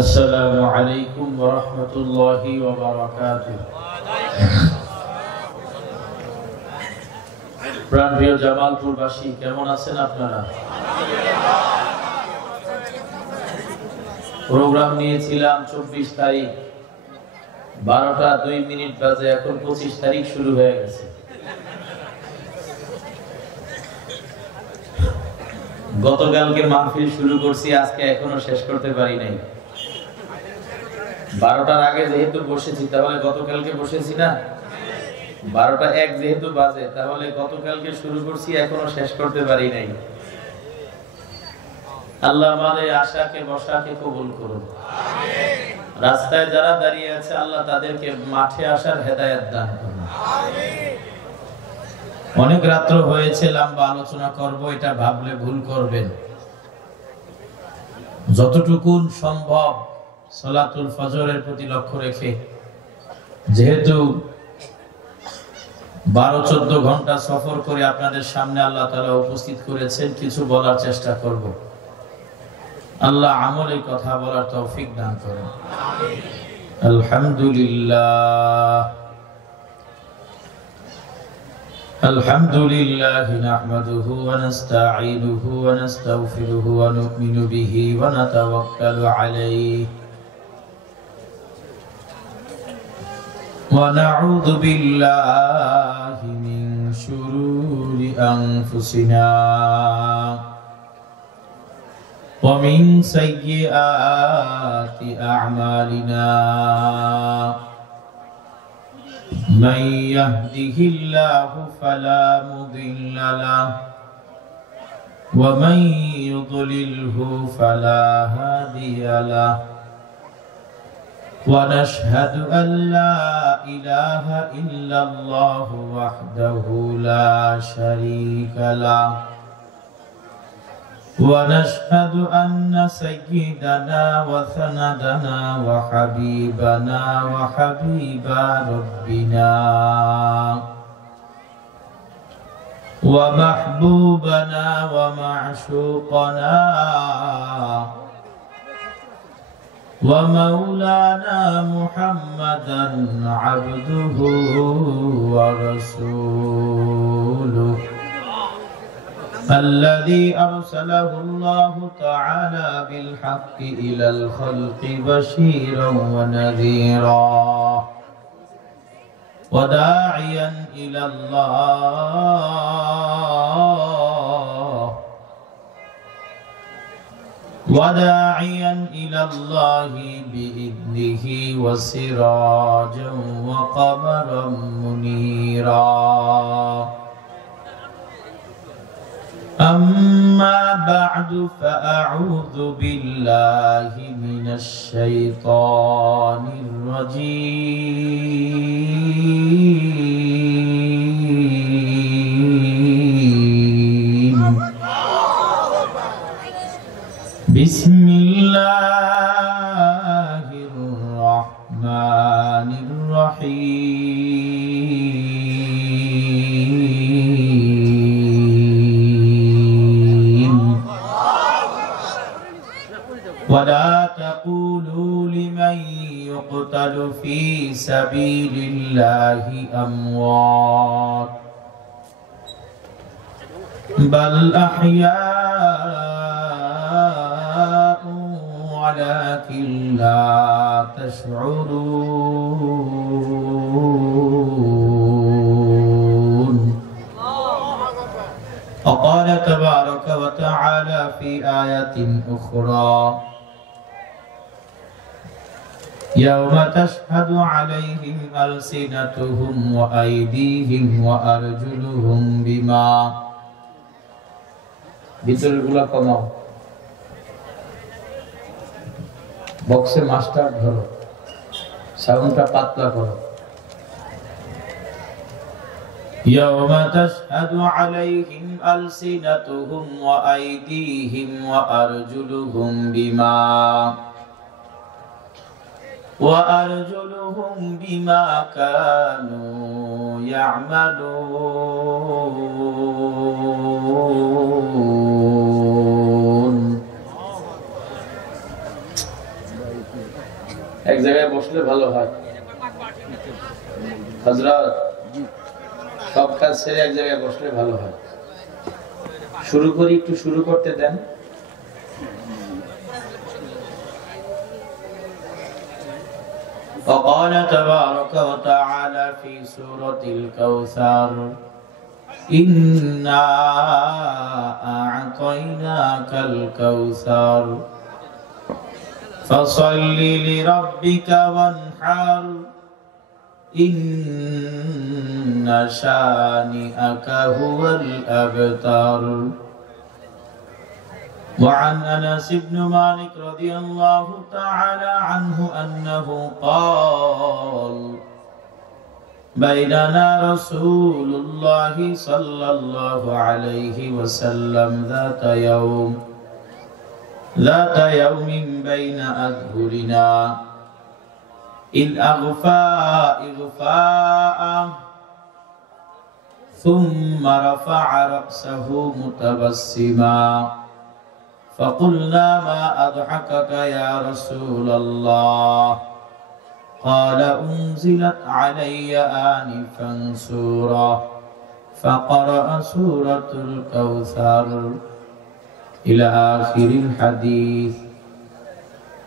আসসালামু আলাইকুম ওয়া রাহমাতুল্লাহি ওয়া বারাকাতুহু। প্রাণপ্রিয় জামালপুরবাসী, কেমন আছেন আপনারা? প্রোগ্রাম নিয়েছিলাম 24 তারিখ, 12টা 2 মিনিট বাজে, এখন 25 তারিখ শুরু হয়ে গেছে। গতকালকে মাহফিল শুরু করছি, আজকে এখনো শেষ করতে পারি নাই। 12টার আগে যেহেতু বসেছি, তাহলে গতকালকে বসেছি না। 12টা 1 যেহেতু বাজে, তাহলে গতকালকে শুরু করছি, এখনো শেষ করতে পারি নাই। আল্লাহ আমাদের আশাকে বসাকে কবুল করুন। রাস্তায় যারা দাঁড়িয়ে আছে, আল্লাহ তাদেরকে মাঠে আসার হেদায়েত দান করুন। অনেক রাত্র হয়েছে, লম্বা আলোচনা করব এটা ভাবলে ভুল করবেন। যতটুকু সম্ভব সালাতুল ফজরের প্রতি লক্ষ্য রেখে, যেহেতু 12-14 ঘন্টা সফর করে আপনাদের সামনে আল্লাহ তাআলা উপস্থিত করেছেন, কিছু বলার চেষ্টা করব। আল্লাহ আমলে কথা বলার তৌফিক দান করুন। আলহামদুলিল্লাহ আলহামদুলিল্লাহি নাহমাদুহু ওয়া নাস্তাঈনুহু ওয়া নাস্তাগফিরুহু ওয়া নু'মিনু বিহি ওয়া নাতাওয়াক্কালু আলাইহি ওয়া নাউযু বিল্লাহি মিন শুরুরি আনফুসিনা ওয়া মিন সাইয়্যাতি আ'মালিনা। من يهده الله فلا مضل له ومن يضلله فلا هادي له ونشهد أن لا إله إلا الله وحده لا شريك له ونشهد أن سيدنا وسندنا وحبيبنا وحبيب ربنا ومحبوبنا ومعشوقنا ومولانا محمدا عبده ورسوله الذي أرسله الله تعالى بالحق إلى الخلق بشيرا ونذيرا وداعيا إلى الله بإذنه وسراجا وقمرا منيرا. أما بعد فأعوذ بالله من الشيطان الرجيم. بسم الله الرحمن الرحيم. ولا تقولوا لمن يقتل في سبيل الله أموات بل أحياء ولكن لا تشعرون. وقال تبارك وتعالى في آية أخرى: يوم تشهد عليهم ألسنتهم وأيديهم وأرجلهم بما ভিতরগুলো কমাও, বক্সে মাস্টার ধরো, সাউন্ডটা পাতলা করো। يوم تشهد عليهم ألسنتهم وأيديهم وأرجلهم بما كانوا يعملون. এক জায়গায় বসলে ভালো হয়। হযরত, সব কাজ ছেড়ে এক জায়গায় বসলে ভালো হয়। শুরু করি, একটু শুরু করতে দেন। وقال تبارك وتعالى في سورة الكوثر إنا أعطيناك الكوثر فصل لربك وانحر إن شانئك هو الأبتر. وعن أنس بن مالك رضي الله تعالى عنه أنه قال بيننا رسول الله صلى الله عليه وسلم ذات يوم بين أظهرنا إذ أغفى إغفاء ثم رفع رأسه متبسما فقلنا ما أضحكك يا رسول الله؟ قال أنزلت علي آنفا سورة فقرأ سورة الكوثر إلى آخر الحديث.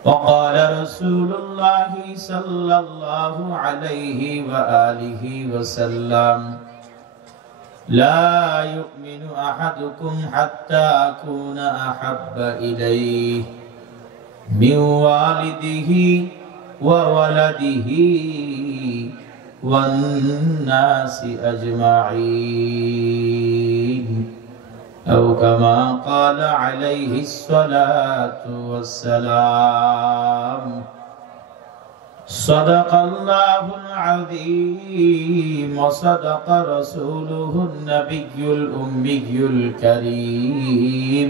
وقال رسول الله صلى الله عليه وآله وسلم لا يؤمن أحدكم حتى أكون أحب إليه من والده وولده والناس أجمعين أو كما قال عليه الصلاة والسلام. صدق الله العظيم وصدق رسوله النبي الأمي الكريم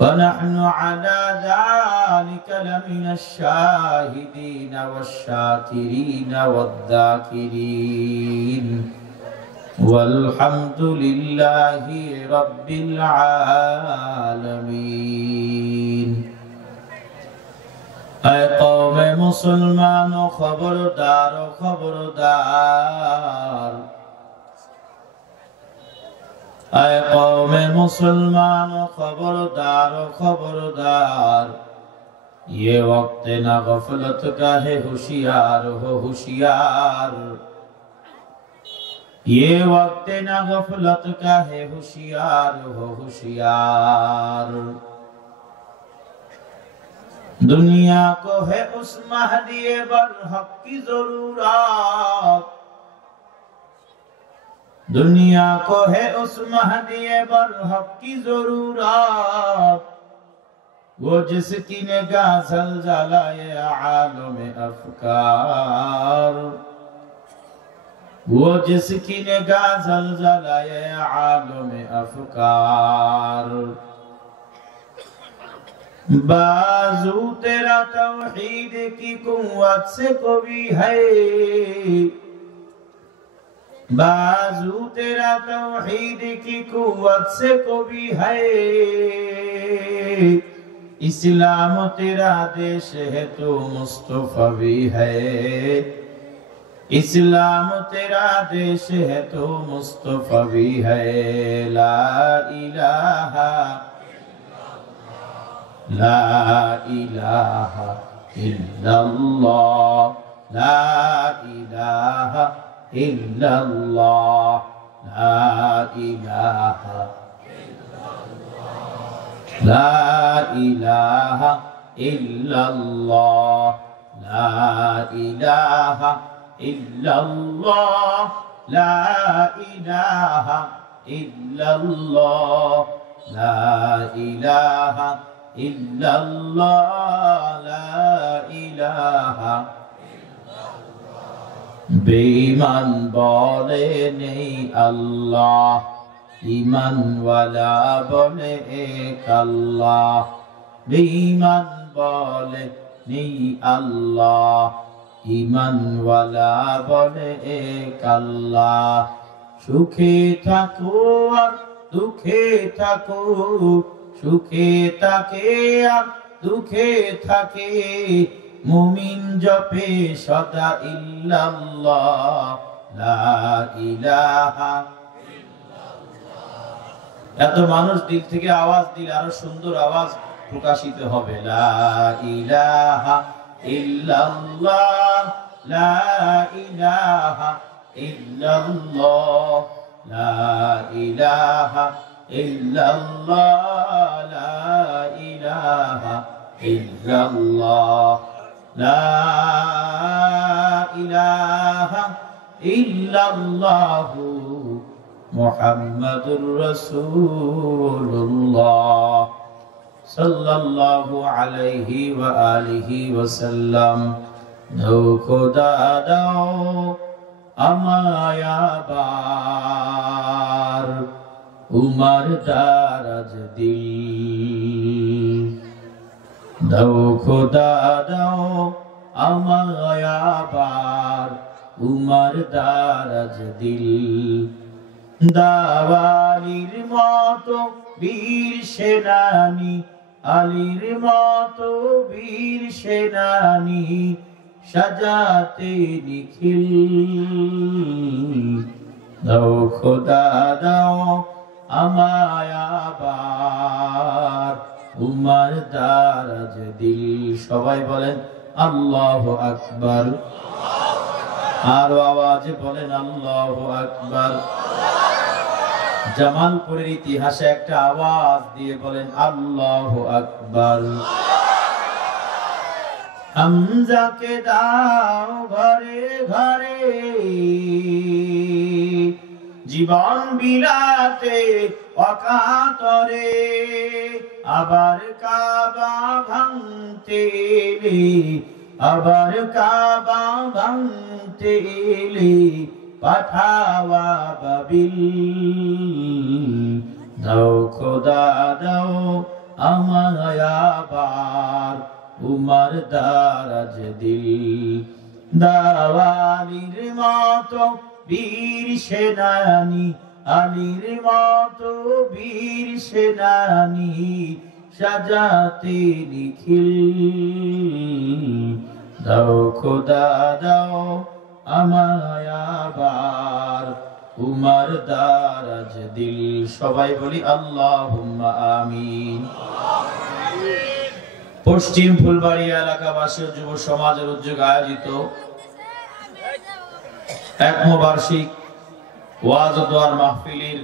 ونحن على ذلك لمن الشاهدين والشاكرين والذاكرين والحمد لله رب العالمين. اے قوم مسلمان خبردار خبردار، اے قوم مسلمان خبردار خبردار، یہ وقت نہ غفلت کا ہے ہوشیار ہو ہوشیار، یہ وقت نہ غفلت کا ہے ہوشیار ہو ہوشیار. دنیا کو ہے اس مہدی برحق کی ضرورت، دنیا کو ہے اس مہدی برحق کی ضرورت، وہ جس کی نگاہ زلزلہ عالم افکار، وہ جس کی نگاہ زلزلہ عالم افکار. بازو تیرا توحید کی قوت سے کوئی ہے، بازو تیرا توحید کی قوت سے کوئی ہے، اسلام تیرا دیش ہے تو مصطفی ہے، اسلام تیرا دیش ہے تو مصطفی ہے. لا الہ لا إله إلا الله، لا إله إلا الله، لا إله لا إله إلا الله، لا إله إلا الله، لا إله إلا الله، لا إله إلا الله، لا إله. বেঈমান বলে নেই আল্লাহ, ঈমান ওয়ালা বলে এক আল্লাহ। বেঈমান বলে নেই আল্লাহ, ঈমান ওয়ালা বলে এক আল্লাহ। সুখে থাকো আর দুঃখে থাকো, সুখে থাকে আর দুঃখে থাকে মুমিন জপে সদা ইল্লাল্লাহ লা ইলাহা। এত মানুষ দিল থেকে আওয়াজ দিলে আরো সুন্দর আওয়াজ প্রকাশিত হবে। লা ইলাহা ইল্লাল্লাহ লা ইলাহা ইল্লাল্লাহ লা ইলাহা ইল্লাল্লাহ লা ইলাহা ইল্লাল্লাহ লা ইলাহা ইল্লাল্লাহু মুহাম্মাদুর রাসূলুল্লাহ সাল্লাল্লাহু আলাইহি ওয়া আলিহি ওয়াসাল্লাম। দাও খোদা দাও আমায় আবার উমার দারাজ দিল। দাও খোদা দাও আমায় আবার উমার দারাজ দিল। দাওয়ালির মতো বীর সেনানি আলীর মতো বীর সেনানি সাজাতে নিখিল। দাও খোদা দাও আমায় আবার উমার দারাজ দিল। সবাই বলেন আল্লাহু আকবার। আরো আওয়াজে বলেন আল্লাহু আকবার। জামালপুরের ইতিহাসে একটা আওয়াজ দিয়ে বলেন আল্লাহু আকবার। হামজাকে দাও ঘরে ঘরে জীবন বিলাতে অকাতরে। আবার কাবা ভাঙতে এলে আবার কাবা ভাঙতে এলে পাঠাওয়া বাবিল। দাও খোদা দাও আমায় আবার উমার দারাজ দিল। দাওয়ালির মতো বীর সেনানি আলীর মতো বীর সেনানি সাজাতে নিখিল। দাও খোদা দাও আমায় আবার উমার দারাজ দিল। সবাই বলি আল্লাহুম্মা আমিন। পশ্চিম ফুলবাড়িয়া এলাকাবাসী ও যুব সমাজের উদ্যোগে আয়োজিত একমবার্ষিক ওয়াজ ও দোয়ার মাহফিলের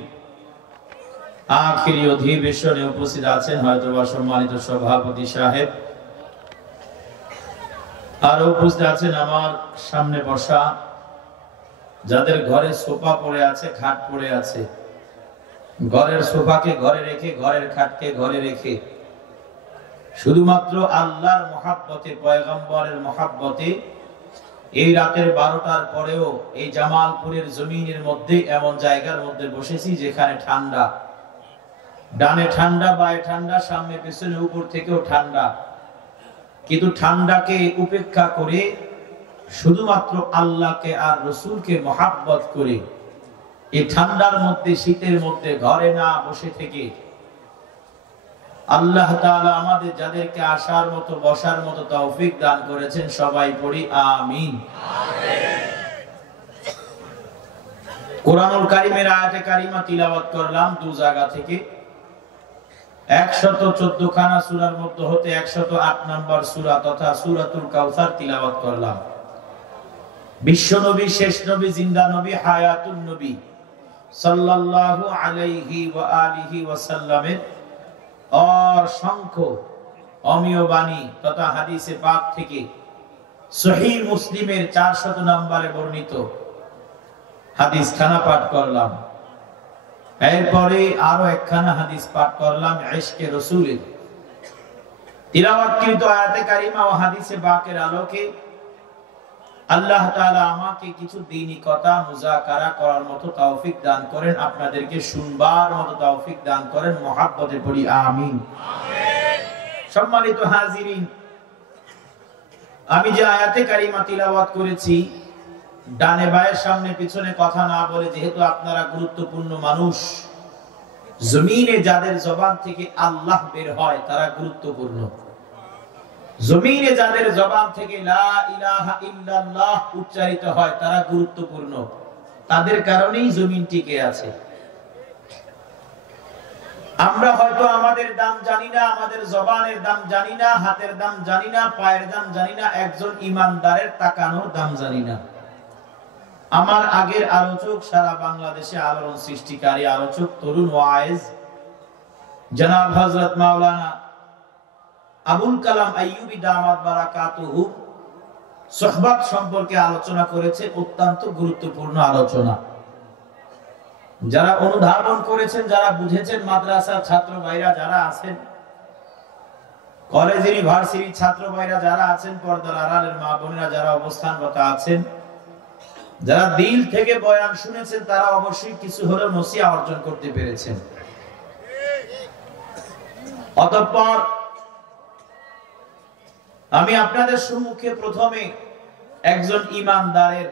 আখিরি অধিবেশনে উপস্থিত আছেন হয়তোবা সম্মানিত সভাপতি সাহেব, আর উপস্থিত আছেন আমার সামনে বসা যাদের ঘরে সোফা পড়ে আছে, খাট পড়ে আছে, ঘরের সোফাকে ঘরে রেখে ঘরের খাটকে ঘরে রেখে শুধুমাত্র আল্লাহর মহাব্বতে পয়গম্বরের মহাব্বতে এই রাতের 12টার পরেও এই জামালপুরের জমিনের মধ্যে এমন জায়গার মধ্যে বসেছি যেখানে ঠান্ডা, ডানে ঠান্ডা বায়ে ঠান্ডা, সামনে পেছনে উপর থেকেও ঠান্ডা, কিন্তু ঠান্ডাকে উপেক্ষা করে শুধুমাত্র আল্লাহকে আর রসুলকে মহাব্বত করে এই ঠান্ডার মধ্যে শীতের মধ্যে ঘরে না বসে থেকে আল্লাহ তাআলা আমাদের যাদেরকে আসার মতো বসার মতো তৌফিক দান করেছেন সবাই পড়ি আমিন। কোরআনুল কারীমের আয়াতে কারিমা তিলাওয়াত করলাম দু জায়গা থেকে, 114 খানা সূরার মধ্যে হতে 108 নম্বর সূরা তথা সূরাতুল কাউসার তিলাওয়াত করলাম। বিশ্ব নবী, শেষ নবী, জিন্দা নবী, হায়াতুন নবী সাল্লাল্লাহু আলাইহি ওয়া আলিহি ওয়াসাল্লামের অসংখ্য অমীয় বাণী তথা হাদিসে পাক থেকে সহিহ মুসলিমের 400 নম্বরে বর্ণিত হাদিস খানা পাঠ করলাম। এরপরে আরো একখানা হাদিস পাঠ করলাম ইশকে রাসূলের। তিলাওয়াতকৃত আয়াতে কারিমা ও হাদিসে পাকের আলোকে আল্লাহ তাআলা আমাকে কিছু দ্বীনি কথা মুযাকারা করার মতো তৌফিক দান করেন, আপনাদেরকে শুনবার মতো তৌফিক দান করেন, মহব্বতে পড়ি আমিন। আমিন। সম্মানিত হাজিরিন, আমি যে আয়াতে কারিমা তিলাওয়াত করেছি ডানে বায়ে সামনে পিছনে কথা না বলে, যেহেতু আপনারা গুরুত্বপূর্ণ মানুষ, জমিনে যাদের জবান থেকে আল্লাহ বের হয় তারা গুরুত্বপূর্ণ। জমিনে যাদের জবান থেকে লা ইলাহা ইল্লাল্লাহ উচ্চারিত হয় তারা গুরুত্বপূর্ণ, তাদের কারণেই জমিন টিকে আছে। আমরা হয়তো আমাদের দাম জানি না, আমাদের জবানের দাম জানি না, হাতের দাম জানি না, পায়ের দাম জানি না, একজন ইমানদারের তাকানোর দাম জানি না। আমার আগের আলোচক, সারা বাংলাদেশে আলোড়ন সৃষ্টিকারী আলোচক, তরুণ ওয়াইজ জনাব হযরত মাওলানা আবুল কালাম আইয়ুবী দামাত বারাকাতুহু সুহবত সম্পর্কে আলোচনা করেছে, অত্যন্ত গুরুত্বপূর্ণ আলোচনা। যারা অনুধাবন করেছেন, যারা বুঝেছেন, মাদ্রাসার ছাত্র ভাইরা যারা আছেন, কলেজ ইউনিভার্সিটির ছাত্র ভাইরা যারা আছেন, পর্দার আড়ালের মা বোনেরা যারা অবস্থানরত আছেন, যারা দিল থেকে বয়ান শুনেছেন, তারা অবশ্যই কিছু হলেও নসিহত অর্জন করতে পেরেছেন। অতঃপর আমি আপনাদের সম্মুখে প্রথমে একজন ইমানদারের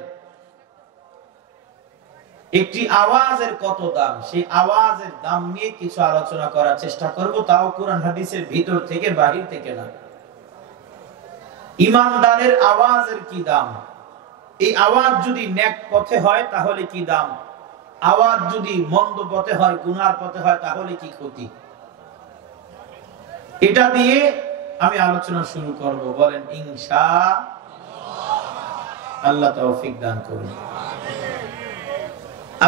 একটি আওয়াজের কত দাম, সেই আওয়াজের দাম নিয়ে কিছু আলোচনা করার চেষ্টা করব, তাও কোরআন হাদিসের ভিতর থেকে, বাহির থেকে না। ইমানদারের আওয়াজের কি দাম, এই আওয়াজ যদি নেক পথে হয় তাহলে কি দাম, আওয়াজ যদি মন্দ পথে হয়, গুনার পথে হয়, তাহলে কি ক্ষতি, এটা দিয়ে আমি আলোচনা শুরু করব। বলেন ইনশাআল্লাহ। আল্লাহ তৌফিক দান করুন।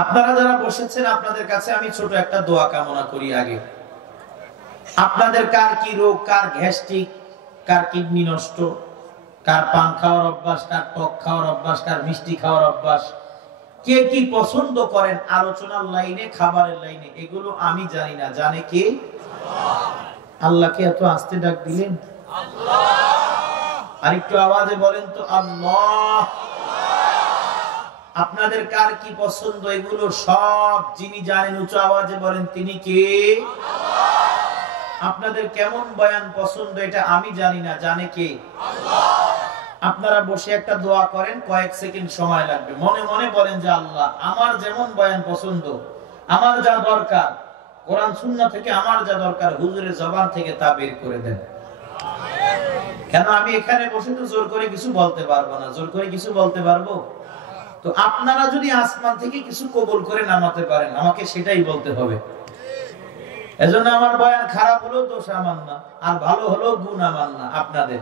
আপনারা যারা বসেছেন, আপনাদের কাছে আমি ছোট একটা দোয়া কামনা করি। আগে আপনাদের কার কি রোগ, কার গ্যাস্ট্রিক, কার কিডনি নষ্ট, কার পান খাওয়ার অভ্যাস, কার টক খাওয়ার অভ্যাস, কার মিষ্টি খাওয়ার অভ্যাস, কে কি পছন্দ করেন আলোচনার লাইনে, খাবারের লাইনে, এগুলো আমি জানি না, জানে কে? আল্লাহকে এত আস্তে ডাক দিলেন, আর একটু আওয়াজে বলেন তো আল্লাহ। আপনাদের কার কি পছন্দ, এগুলো সব যিনি জানেন, উচ্চ আওয়াজে বলেন তিনি কে? আপনাদের কেমন বয়ান পছন্দ, এটা আমি জানি না, জানে কে? আপনারা বসে একটা দোয়া করেন, কয়েক সেকেন্ড সময় লাগবে, মনে মনে বলেন যে আল্লাহ, আমার যেমন বয়ান পছন্দ, আমার যা দরকার কোরআন সুন্নাহ থেকে, আমার যা দরকার হুজুরের জবান থেকে, তা বের করে দেন। কেন আমি এখানে বসে তো জোর করে কিছু বলতে পারবো না, জোর করে কিছু বলতে পারবো? তো আপনারা যদি আসমান থেকে কিছু কবুল করে নামাতে পারেন, আমাকে সেটাই বলতে হবে। এজন্য আমার বয়ান খারাপ হলেও দোষ আমার না, আর ভালো হলেও গুণ আমার না, আপনাদের।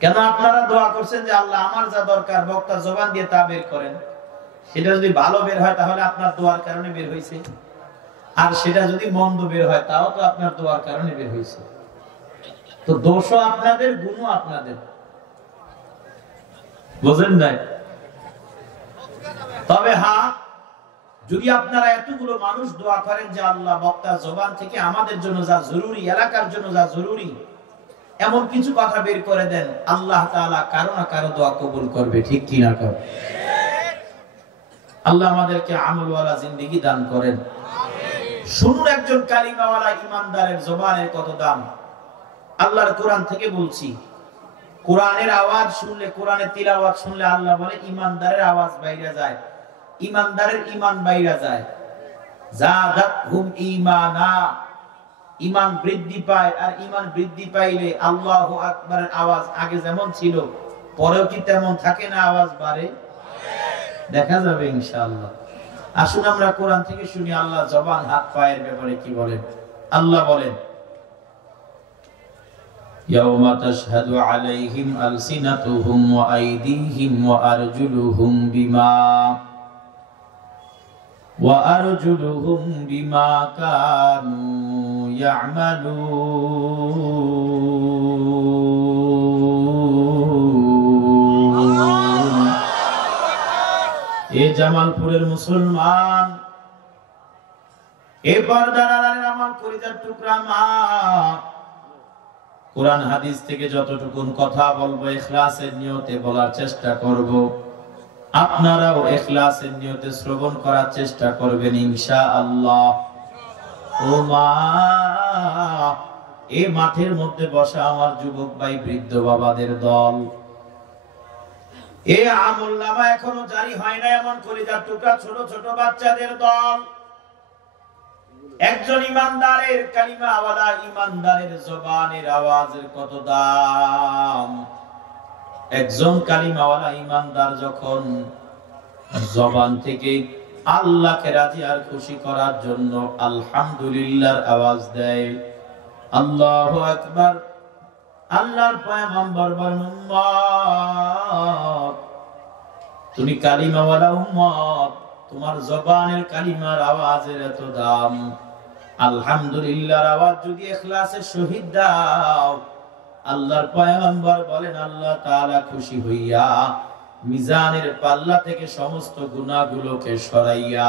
কেন আপনারা দোয়া করছেন যে আল্লাহ, আমার যা দরকার বক্তা জবান দিয়ে তা বের করেন। সেটা যদি ভালো বের হয় তাহলে আপনার দোয়ার কারণে বের হয়েছে, আর সেটা যদি মন্দ বের হয় তাও তো আপনার দোয়ার কারণে বের হয়েছে। তো দোষও আপনাদের, গুণও আপনাদের, বুঝেন নাই? তবে হ্যাঁ, যদি আপনারা এতগুলো মানুষ দোয়া করেন যে আল্লাহ, বক্তার জবান থেকে আমাদের জন্য যা জরুরি, এলাকার জন্য যা জরুরি, এমন কিছু কথা বের করে দেন, আল্লাহ তাআলা কারো না কারো দোয়া কবুল করবে, ঠিক কি না? কর আল্লাহ আমাদেরকে আমলওয়ালা জিন্দেগি দান করেন। শুনুন, একজন কালিমাওয়ালা ইমানদারের জবানের কত দাম। আল্লাহর কোরআন থেকে বলছি, কোরআনের আওয়াজ শুনলে, কোরআনের তিলাওয়াত শুনলে আল্লাহ বলে ইমানদারের আওয়াজ বাইরে যায়, ইমানদারের ঈমান বাইরে যায়। যাদাতহুম ঈমানা, ঈমান বৃদ্ধি পায়, আর ঈমান বৃদ্ধি পাইলে আল্লাহু আকবারের আওয়াজ আগে যেমন ছিল পরেও কি তেমন থাকে না, আওয়াজ বাড়ে? দেখা যাবে ইনশাআল্লাহ। আসুন আমরা কোরআন থেকে শুনি আল্লাহ জবান, হাত, পায়ের ব্যাপারে কি বলেন। আল্লাহ বলেন, ইয়াউমা তাশহাদু আলাইহিম আলসিনাতুহুম ওয়া আইদিহিম ওয়া আরজুলুহুম বিমা কানু ইয়ামালুন। এ জামালপুরের মুসলমান, এ পর্দার আড়ালের আমার কলিজার টুকরা মা, কোরআন হাদিস থেকে যতটুকু কথা বলবো ইখলাসের নিয়তে বলার চেষ্টা করব। আপনারাও ইখলাসের নিয়তে শ্রবণ করার চেষ্টা করবেন ইনশাআল্লাহ। ও মা, এই মাঠের মধ্যে বসা আমার যুবক ভাই, বৃদ্ধ বাবাদের দল, এই আমলনামা এখনো জারি হয় না এমন কলিজার টুকরা ছোট ছোট বাচ্চাদের দল, একজন ইমানদারের কালিমাওয়ালা ইমানদারের জবানের আওয়াজের কত দাম। একজন কালিমাওয়ালা ইমানদার যখন জবান থেকে আল্লাহকে রাজি আর খুশি করার জন্য আলহামদুলিল্লাহর আওয়াজ দেয়, আল্লাহু আকবার, আল্লাহর পয়গম্বর বলেন, উম্মত তুমি কালিমাওয়ালা উম্মত, তোমার জবানের কালিমার আওয়াজের এত দাম। আলহামদুলিল্লাহর আওয়াজ যদি ইখলাসের সহিত দাও, আল্লাহর পয়গম্বর বলেন আল্লাহ তাআলা খুশি হইয়া মিজানের পাল্লা থেকে সমস্ত গুনাহগুলোকে সরাইয়া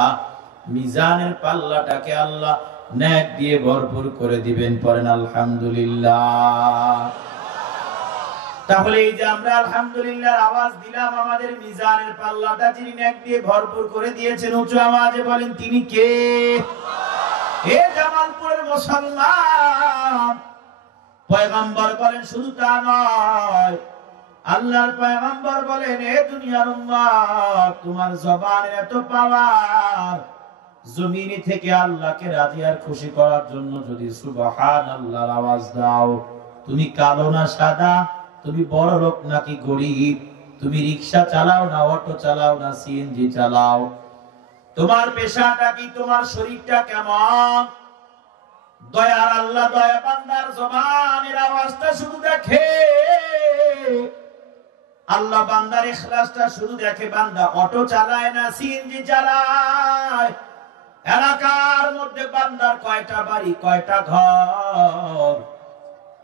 মিজানের পাল্লাটাকে আল্লাহ নেক দিয়ে ভরপুর করে দিবেন। পড়েন আলহামদুলিল্লাহ। তাহলে এই যে আমরা আলহামদুলিল্লাহর আওয়াজ দিলাম, আমাদের মিজানের পাল্লাটা যিনি নেক দিয়ে ভরপুর করে দিয়েছেন, উঁচু আওয়াজে বলেন তিনি কে? হে জামালপুরের মুসলমান, পয়গম্বর বলেন শুধু তা নয়, আল্লাহর পয়গম্বর বলেন হে দুনিয়ার উম্মত, তোমার জবানের এত পাওয়ার, জমিনে থেকে আল্লাহকে রাজি আর খুশি করার জন্য যদি সুবহানাল্লাহর আওয়াজ দাও, তুমি কালো না সাদা, তুমি বড় লোক নাকি গরিব, তুমি রিকশা চালাও না অটো চালাও না সিএনজি চালাও, তোমার পেশাটা কি, তোমার শরীরটা কেমন, দয়ার আল্লাহ দয়া বান্দার জবানের আওয়াজটা শুধু দেখে, আল্লাহ বান্দার ইখলাসটা শুধু দেখে। বান্দা অটো চালায় না সিএনজি চালায়, এলাকার মধ্যে বান্দার কয়টা বাড়ি কয়টা ঘর,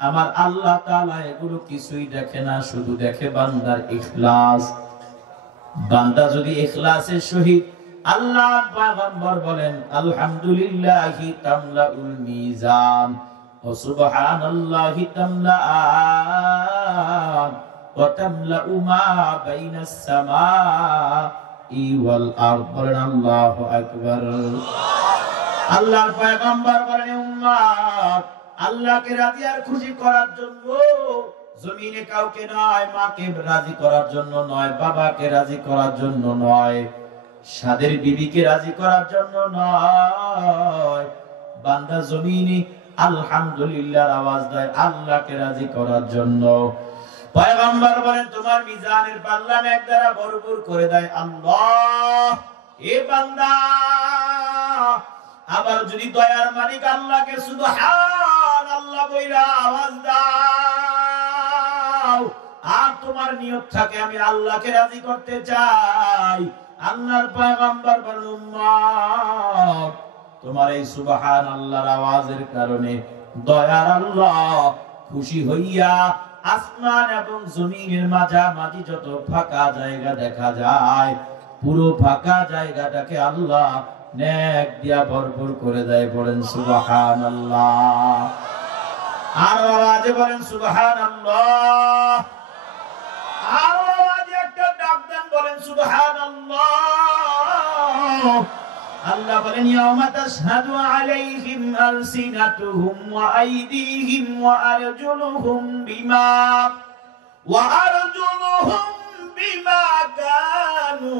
আমার আল্লাহ তাআলা এগুলো কিছুই দেখে না, শুধু দেখে বান্দার ইখলাস। বান্দা যদি ইখলাসের সহিত, আল্লাহ পয়গম্বর বলেন আলহামদুলিল্লাহি তামলাউল মিজান ওয়া সুবহানাল্লাহি তামলাআন ওয়া তামলাউ মা বাইনাস সামাই ওয়াল আরদ। বলেন আল্লাহু আকবার। আল্লাহর পয়গম্বর বলেন উম্মত, আল্লাহকে রাজি আর খুশি করার জন্য জমিনে কাউকে নয়, মাকে রাজি করার জন্য নয়, বাবাকে রাজি করার জন্য নয়, সাদের বিবিকে রাজি করার জন্য নয়, বান্দা জমিনে আলহামদুলিল্লাহর আওয়াজ দেয় আল্লাহকে রাজি করার জন্য। পয়গম্বর বলেন তোমার মিজানের পাল্লা নেক দ্বারা ভরপুর করে দেয় আল্লাহ। এ বান্দা, আবার যদি দয়ার মালিক আল্লাহকে সুবহানাল্লাহ বইলা আওয়াজ দাও, আর তোমার নিয়ত থাকে আমি আল্লাহকে রাজি করতে চাই, আল্লাহর পয়গম্বর বলেন উম্মত, তোমার এই সুবহানাল্লাহর আওয়াজের কারণে দয়ার আল্লাহ খুশি হইয়া আসমান এবং জমিনের মাঝামাঝি যত ফাঁকা জায়গা দেখা যায়, পুরো ফাঁকা জায়গাটাকে আল্লাহ নেক দিয়া ভরপুর করে দেয়। বলেন সুবহানাল্লাহ। আর আওয়াজে বলেন সুবহানাল্লাহ। আর আওয়াজে একটা ডাক দেন, বলেন সুবহানাল্লাহ। আল্লাহ বলেন ইয়াউমা তাশহাদু আলাইহিম আলসিনাতুহুম ওয়া আইদিহিম ওয়া আরজুলুহুম বিমা কানু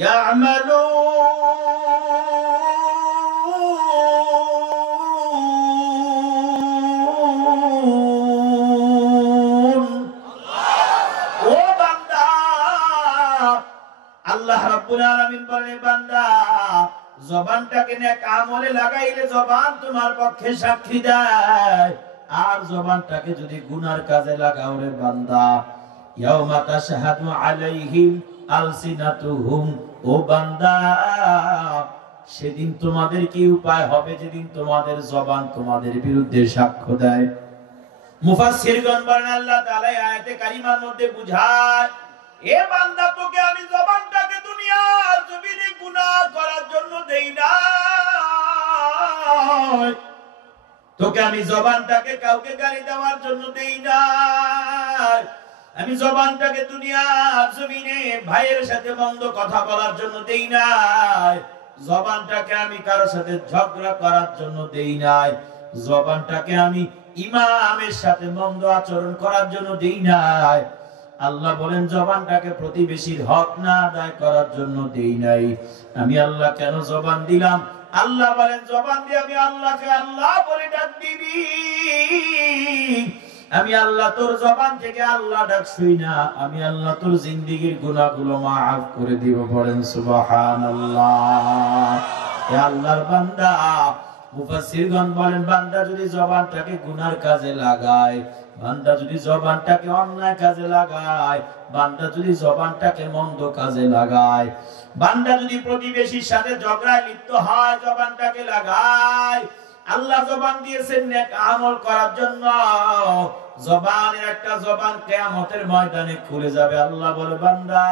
ইয়ামালুন। ও বান্দা, আল্লাহ রাব্বুল আলামিন বলেন বান্দা, জবানটাকে নেক আমলে লাগাইলে জবান তোমার পক্ষে সাক্ষী দেয়, আর জবানটাকে যদি গুনার কাজে লাগাও রে বান্দা, ইয়াউমা তাশহাদু আলাইহিম আলসিনাতুহুম, ও বান্দা সেদিন তোমাদের কি উপায় হবে, যেদিন তোমাদের জবান তোমাদের বিরুদ্ধে সাক্ষ্য দেয়। মুফাসসিরগণ বলেন আল্লাহ তাআলা আয়াতে কারিমার মধ্যে বুঝায়, এ বান্দা তোকে আমি জবানটাকে দুনিয়ার জমিনে গুনাহ করার জন্য দেই না, তোকে আমি জবানটাকে কাউকে গালি দেওয়ার জন্য দেই না, আমি জবানটাকে দুনিয়ার জমিনে ভাইয়ের সাথে মন্দ কথা বলার জন্য দেই নাই, জবানটাকে আমি কারোর সাথে ঝগড়া করার জন্য দেই নাই, জবানটাকে আমি ইমামের সাথে মন্দ আচরণ করার জন্য দেই নাই। আল্লাহ বলেন জবানটাকে প্রতিবেশীর হক না আদায় করার জন্য দেই নাই। আমি আল্লাহ কেন জবান দিলাম? আল্লাহ বলেন জবান দিয়ে আমি আল্লাহকে আল্লাহ বলে ডাক দিবি, আমি আল্লাহ তোর জবান থেকে আল্লাহ ডাক শুই না, আমি আল্লাহ তোর জিন্দেগীর গুনাহগুলো মাফ করে দিব। বলেন সুবহানাল্লাহ। হে আল্লাহর বান্দা, মুফাসসিরগণ বলেন বান্দা যদি জবানটাকে গুনার কাজে লাগায়, বান্দা যদি জবানটাকে অন্যায় কাজে লাগায়, বান্দা যদি জবানটাকে মন্দ কাজে লাগায়, বান্দা যদি প্রতিবেশীর সাথে ঝগড়ায় লিপ্ত হয়, জবানটাকে লাগায়। আল্লাহ জবান দিয়েছেন নেক আমল করার জন্য। জবানের একটা জবান কিয়ামতের ময়দানে খুলে যাবে। আল্লাহ বলে বান্দা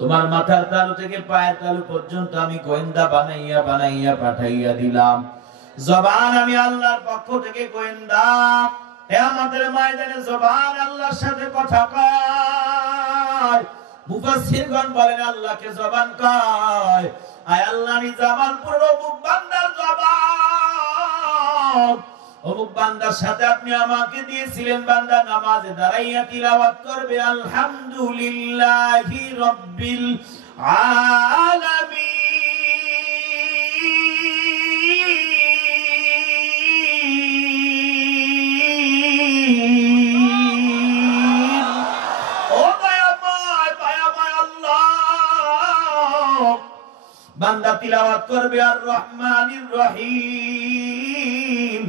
তোমার মাথার তালু থেকে পায়ের তালু পর্যন্ত আমি গোয়েন্দা বানাইয়া বানাইয়া পাঠাইয়া দিলাম। জবান আমি আল্লাহর পক্ষ থেকে গোয়েন্দা। কিয়ামতের ময়দানে জবান আল্লাহর সাথে কথা কয়। মুফাসসিরগণ বলেন আল্লাহকে জবান কয়, আয় আল্লাহ আমি জামালপুর অমুক বান্দার জবান, অমুক বান্দার সাথে আপনি আমাকে দিয়েছিলেন, বান্দা নামাজে দাঁড়াইয়া তিলাওয়াত করবে আলহামদুলিল্লাহি রাব্বিল আলামিন। বান্দা তিলাওয়াত করবে আর রহমানির রহিম।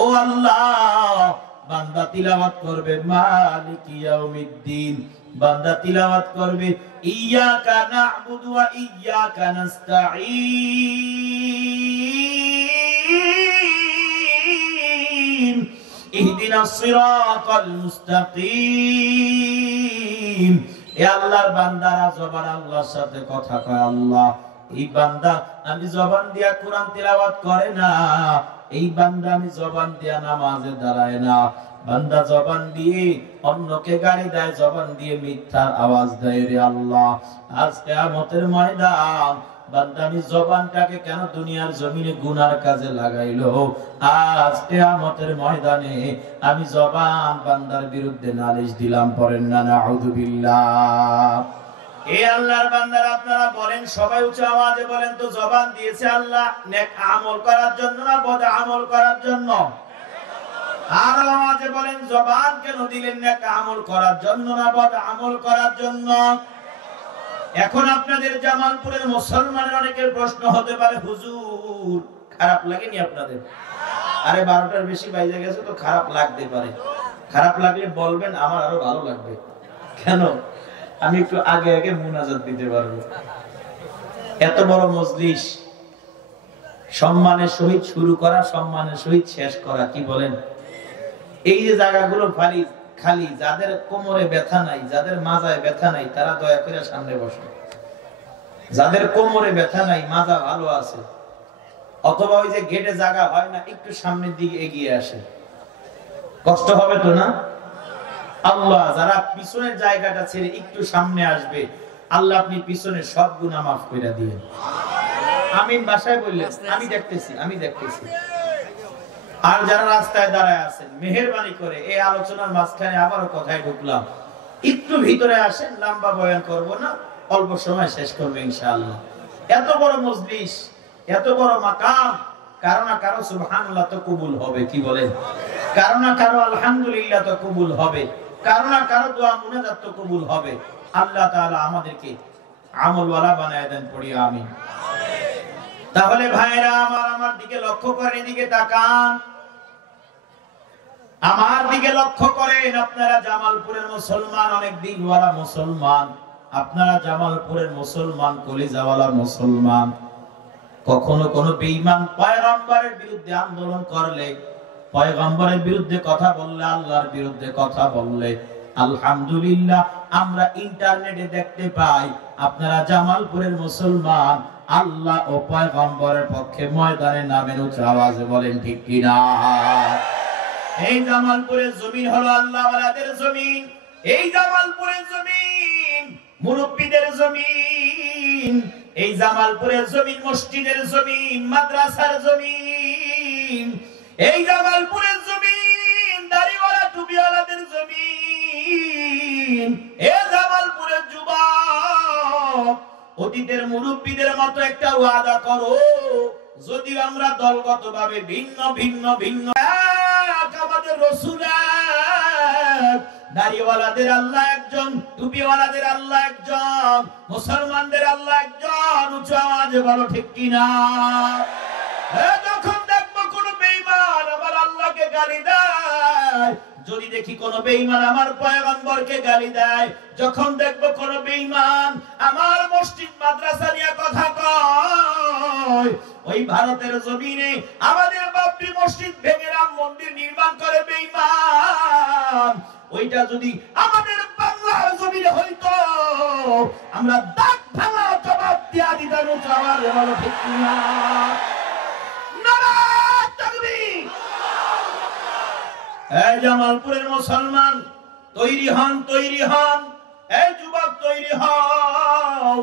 ও আল্লাহ, বান্দা তিলাওয়াত করবে মালিক ইয়াউমিদ্দিন। বান্দা তিলাওয়াত করবে ইয়্যাকা না'বুদু ওয়া ইয়্যাকা নাস্তাঈন ইহদিনাস সিরাতাল মুস্তাকিম। এ আল্লাহর বান্দারা জবান আল্লাহর সাথে কথা কয়। আল্লাহ এই বান্দা আমি জবান দিয়া কোরআন তিলাওয়াত করে না, এই বান্দা আমি জবান দিয়া নামাজে দাঁড়ায় না, বান্দা জবান দিয়ে অন্যকে গালি দেয়, জবান দিয়ে মিথ্যার আওয়াজ দেয়। রে আল্লাহ, আজ কিয়ামতের ময়দান বান্দা আমি জবানটাকে কেন দুনিয়ার জমিনে গুনার কাজে লাগাইলো? আজ কিয়ামতের ময়দানে আমি জবান বান্দার বিরুদ্ধে নালিশ দিলাম। পড়েন না নাউযুবিল্লাহ। এ আল্লাহর বান্দারা আপনারা বলেন, সবাই উচ্চ আওয়াজে বলেন তো, জবান দিয়েছে আল্লাহ নেক আমল করার জন্য না বদ আমল করার জন্য? আর আওয়াজে বলেন জবান কেন দিলেন, নেক আমল করার জন্য না বদ আমল করার জন্য? এখন আপনাদের জামালপুরের মুসলমানের অনেকের প্রশ্ন হতে পারে, হুজুর খারাপ লাগেনি আপনাদের? আরে 12টার বেশি বাইজে গেছে তো খারাপ লাগতে পারে। খারাপ লাগলে বলবেন, আমার আরো ভালো লাগবে। কেন? আমি একটু আগে আগে মুনাজাত দিতে পারবো। এত বড় মজলিস সম্মানের সহিত শুরু করা, সম্মানের সহিত শেষ করা, কি বলেন? এই যে জায়গাগুলো খালি, যাদের কোমরে ব্যথা নাই, যাদের মাজায় ব্যথা নাই, তারা দয়া করে সামনে বসে। যাদের কোমরে ব্যথা নাই, মাজা ভালো আছে, অথবা ওই যে গেটে জায়গা হয় না, একটু সামনের দিকে এগিয়ে আসে। কষ্ট হবে তো না? আল্লাহ যারা পিছনের জায়গাটা ছেড়ে একটু সামনে আসবে, আল্লাহ আপনি পিছনের সব গুনাহ মাফ করে দিবেন। আমিন বাসায় বললেন, আমি দেখতেছি। আর যারা রাস্তায় দাঁড়ায় আছেন, মেহেরবানি করে এই আলোচনার মাঝখানে আবারও কথায় ঢুকলাম, একটু ভিতরে আসেন। লম্বা বয়ান করব না, অল্প সময় শেষ করবো ইনশাআল্লাহ। এত বড় মজলিস, এত বড় মাকাম, কারো না কারো সুবহানাল্লাহ তো কবুল হবে, কি বলেন? কারো না কারো আলহামদুলিল্লাহ তো কবুল হবে, কারো না কারো দোয়া মুনাজাত তো কবুল হবে। আল্লাহ তাআলা আমাদেরকে আমলওয়ালা বানায় দেন, পড়ি আমিন। তাহলে ভাইরা আমার দিকে লক্ষ্য করেন, এদিকে তাকান, আমার দিকে লক্ষ্য করেন। আপনারা জামালপুরের মুসলমান, অনেক দিনওয়ালা মুসলমান, আপনারা জামালপুরের মুসলমান, কলিজাওয়ালা মুসলমান। কখনো কোন বেঈমান পয়গম্বরের বিরুদ্ধে আন্দোলন করলে, পয়গম্বরের বিরুদ্ধে কথা বললে, আল্লাহর বিরুদ্ধে কথা বললে, আলহামদুলিল্লাহ আমরা ইন্টারনেটে দেখতে পাই আপনারা জামালপুরের মুসলমান, আল্লাহ ও পয়গম্বরের পক্ষে ময়দানে নামেন। উচ্চ আওয়াজে বলেন ঠিক কিনা? এই জামালপুরের জমিন হলো আল্লাহওয়ালাদের জমিন। এই জামালপুরের জমিন মুরব্বিদের জমিন। এই জামালপুরের জমিন মসজিদের জমিন, মাদ্রাসার জমিন। এই জামালপুরের জমিন দাড়িওয়ালা টুপিওয়ালাদের জমিন। এই জামালপুরের যুবক, ও অতীতের মুরব্বীদের মতো একটা ওয়াদা করো, যদিও আমরা দলগতভাবে ভিন্ন ভিন্ন ভিন্ন, আমাদের রাসূল দাড়িওয়ালাদের আল্লাহ একজন, টুপিওয়ালাদের আল্লাহ একজন, মুসলমানদের আল্লাহ একজন। উচ্চ আওয়াজে বলো ঠিক কিনা? যখন দেখবো কোন বেঈমান আমার আল্লাহকে গালি দেয়, যদি দেখি কোন বেঈমান আমার পয়গম্বরকে গালি দেয়, যখন দেখবো কোন বেঈমান আমার মসজিদ মাদ্রাসা নিয়ে কথা কয়, ওই ভারতের জমিনে আমাদের বাবরি মসজিদ ভেঙে রাম মন্দির নির্মাণ করে বেঈমান, ওইটা যদি আমাদের বাংলার জমিনে হইতো, আমরা দাঁত ভাঙা জবাব দিয়া দিতাম। উচ্চারণ বলো ঠিক কিনা? নারায়ে তাকবীর। এই জামালপুরের মুসলমান তৈরি হন, তৈরি হন। এই যুবক তৈরি হও।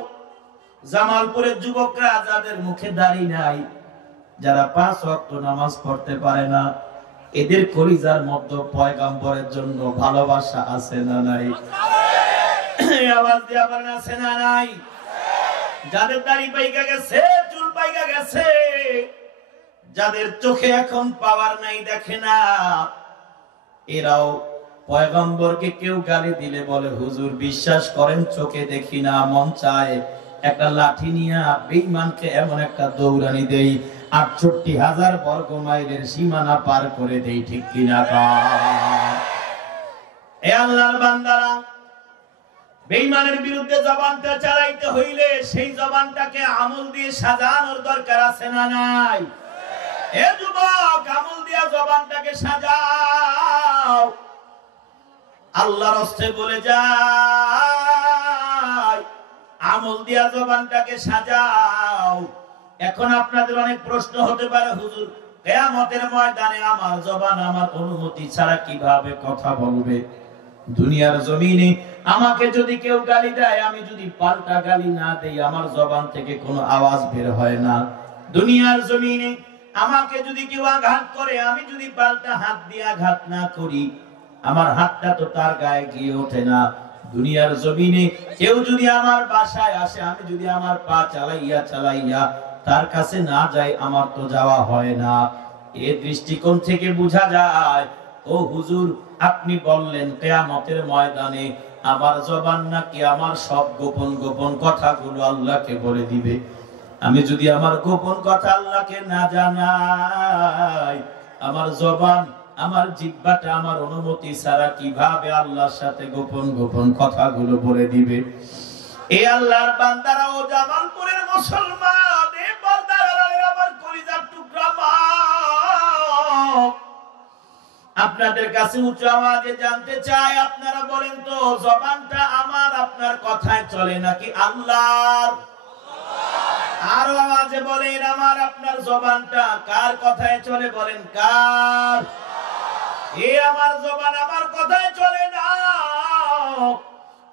জামালপুরের যুবকরা যাদের মুখে দাড়ি নাই, যারা 5 ওয়াক্ত নামাজ পড়তে পারে না, এদের কলিজার মধ্যে পয়গম্বরের জন্য ভালোবাসা আছে না নাই? আওয়াজ দিয়া বলেন আছে না নাই? যাদের দাড়ি পাইকা গেছে, চুল পাইকা গেছে, যাদের চোখে এখন পাওয়ার নাই, দেখে না, এরাও পয়গম্বরকে কেউ গালি দিলে বলে হুজুর বিশ্বাস করেন চোখে দেখি না, মন চায় একটা লাঠি নিয়ে বেঈমানকে এমন একটা দৌড়ানি দেই ৬৮,০০০ বর্গ মাইলের সীমানা পার করে দেই। ঠিক কিনা? এ আল্লাহর বান্দারা, বেঈমানের বিরুদ্ধে জবানটা চালাইতে হইলে সেই জবানটাকে আমল দিয়ে সাজানোর দরকার আছে না নাই? এ যুবক, আমল দিয়া জবানটাকে সাজাও। আল্লাহর হস্তে বলে যায়, আমল দিয়া জবানটাকে সাজাও। এখন আপনাদের অনেক প্রশ্ন হতে পারে, হুজুর কিয়ামতের ময়দানে আমার জবান আমার অনুমতি ছাড়া কিভাবে কথা বলবে? দুনিয়ার জমিনে আমাকে যদি কেউ গালি দেয়, আমি যদি পাল্টা গালি না দেই, আমার জবান থেকে কোনো আওয়াজ বের হয় না। দুনিয়ার জমিনে আমাকে যদি কেউ আঘাত করে, আমি যদি পাল্টা হাত দিয়ে আঘাত না করি, আমার হাতটা তো তার গায়ে গিয়ে ওঠে না। দুনিয়ার জমিনে কেউ যদি আমার বাসায় আসে, আমি যদি আমার পা চালাইয়া চালাইয়া তার কাছে না যাই, আমার তো যাওয়া হয় না। এই দৃষ্টিকোণ থেকে বোঝা যায়, ও হুজুর আপনি বললেন কিয়ামতের ময়দানে আমার জবান নাকি আমার সব গোপন গোপন কথাগুলো আল্লাহকে বলে দিবে। আমি যদি আমার গোপন কথা আল্লাহকে না জানাই, আমার জবান আমার জিহ্বাটা আমার অনুমতি ছাড়া কিভাবে আল্লাহর সাথে গোপন গোপন কথাগুলো বলে দিবে? এই আল্লাহর বান্দারা, ও জামালপুরের মুসলমান, এই পর্দার আমার কলিজার টুকরা মা, আপনাদের কাছে উচ্চ আওয়াজে জানতে চাই, আপনারা বলেন তো, জবানটা আমার আপনার কথায় চলে নাকি আল্লাহর? আরো আওয়াজে বলেন, আমার আপনার জবানটা কার কথায় চলে? বলেন কার? এই আমার জবান আমার কথায় চলে না,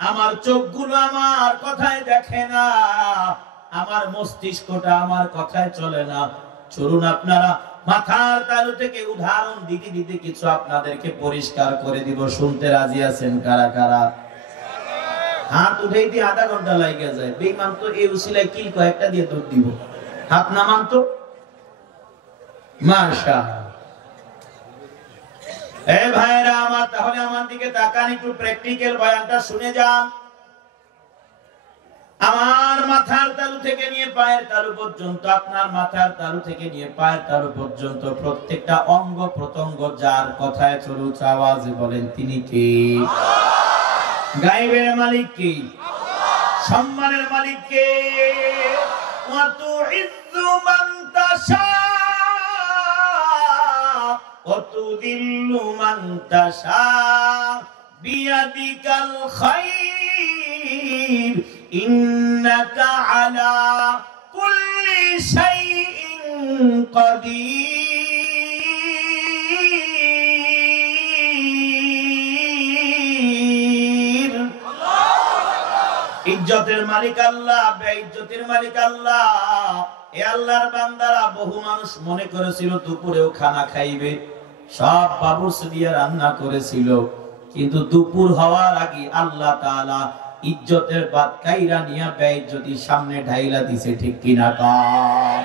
আমার চোখগুলো আমার কথায় দেখে না, আমার মস্তিষ্কটা আমার কথায় চলে না। চলুন আপনারা মাথার তালু থেকে উদাহরণ দিতে দিতে কিছু আপনাদেরকে পরিষ্কার করে দিব। শুনতে রাজি আছেন কারা কারা? হাত উঠেই দিয়ে আধা ঘন্টা লাগে যায়। বেঈমান তো এই উসিলায় কি কয়েকটা দিয়ে দৌড় দিব। হাত নামান তো। মাশাআল্লাহ। এই ভাইরা আমার, তাহলে আমার দিকে তাকান, একটু প্র্যাকটিক্যাল বয়ানটা শুনে যান। আমার মাথার তালু থেকে নিয়ে পায়ের তালু পর্যন্ত, আপনার মাথার তালু থেকে নিয়ে পায়ের তালু পর্যন্ত প্রত্যেকটা অঙ্গ প্রত্যঙ্গ যার কথায় চলু, আওয়াজে বলেন তিনি কে? গায়েবের মালিক কে? সম্মানের মালিক কে? ওয়া তুইজ্জু মান তাশা ওয়া তুযিল্লু মান তাশা বিয়াদিকাল খায়র ইন্নাকা আলা কুল্লি শাইইন কাদির। ইজ্জতের মালিক আল্লাহ, বেইজ্জতের মালিক আল্লাহ। এ আল্লাহর বান্দারা, বহু মানুষ মনে করেছিল দুপুরেও খানা খাইবে, সব বাবুর্চি দিয়ে রান্না করেছিল, কিন্তু দুপুর হওয়ার আগে আল্লাহ তাআলা ইজ্জতের বাদ কাইরা নিয়া বেইজ্জতি সামনে ঢাইলা দিছে, ঠিক কিনা কও?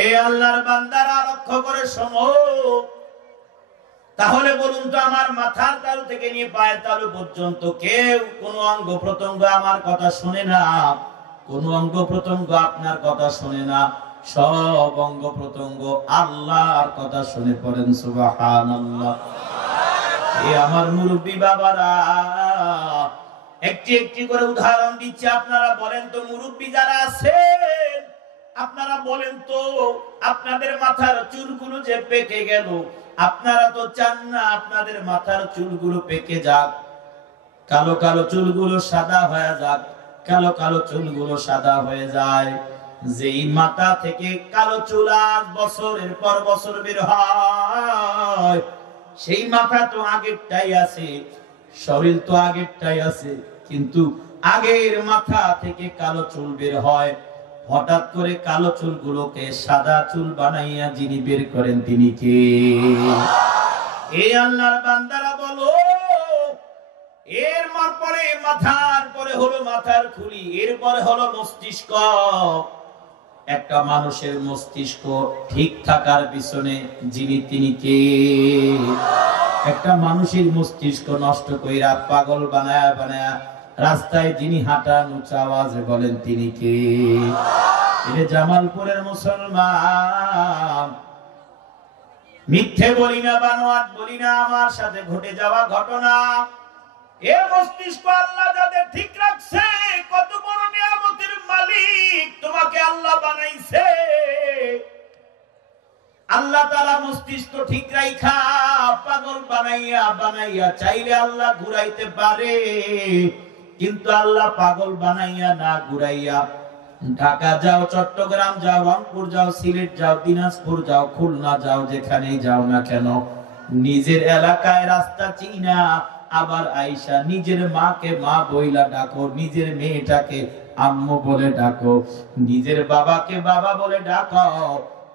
এ আল্লাহর বান্দারা লক্ষ্য করে শোনো। তাহলে বলুন তো, আমার মাথার তালু থেকে নিয়ে পায়ের তালু পর্যন্ত কেউ কোন অঙ্গ প্রত্যঙ্গ আমার কথা শুনে না, কোন অঙ্গ প্রত্যঙ্গ আপনার কথা শুনে না, সব অঙ্গ প্রত্যঙ্গ আল্লাহর কথা শুনে পড়েন সুবহানাল্লাহ। এ আমার মুরব্বী বাবারা, একটি একটি করে উদাহরণ দিচ্ছি, আপনারা বলেন তো, মুরব্বী যারা আছেন আপনারা বলেন তো, আপনাদের মাথার চুলগুলো যে পেকে গেল, আপনারা তো চান না আপনাদের মাথার চুলগুলো পেকে যাক, কালো কালো চুলগুলো সাদা হয়ে যাক। কালো কালো চুলগুলো সাদা হয়ে যায়, যেই মাথা থেকে কালো চুল আজ বছরের পর বছর বের হয়, সেই মাথা তো আগেরটাই আছে, শরীর তো আগেরটাই আছে, কিন্তু আগের মাথা থেকে কালো চুল বের হয়। হঠাৎ করে কালো চুলগুলোকে সাদা চুল বানাইয়া যিনি বের করেন তিনি কে? এই আল্লাহর বান্দারা বলো, এর পরে মাথার পরে হলো মাথার খুলি, এরপরে হলো মস্তিষ্ক। একটা মানুষের মস্তিষ্ক ঠিক থাকার পিছনে যিনি তিনি কে? একটা মানুষের মস্তিষ্ক নষ্ট কইরা পাগল বানায়া বানায়া রাস্তায় যিনি হাঁটান উঁচা আওয়াজে বলেন তিনি কে? এটা জামালপুরের মুসলমান, মিথ্যে বলি না, বানোয়াট বলি না, আমার সাথে ঘটে যাওয়া ঘটনা। এ মস্তিষ্ক আল্লাহ যাদের ঠিক রাখছে, কত বড় নিয়ামতের মালিক তোমাকে আল্লাহ বানাইছে। আল্লাহ তাআলা মস্তিষ্ক ঠিক রাইখা পাগল বানাইয়া বানাইয়া চাইলে আল্লাহ ঘুরাইতে পারে, কিন্তু আল্লাহ পাগল বানাইয়া না ঘুরাইয়া ঢাকা যাও, চট্টগ্রাম যাও, রংপুর যাও, সিলেট যাও, দিনাজপুর যাও, খুলনা যাও, যেখানেই যাও না কেন, নিজের এলাকায় রাস্তা চিনা আবার আইসা নিজের মাকে মা বইলা ডাকো, নিজের মেয়েটাকে আম্মু বলে ডাকো, নিজের বাবাকে বাবা বলে ডাকো,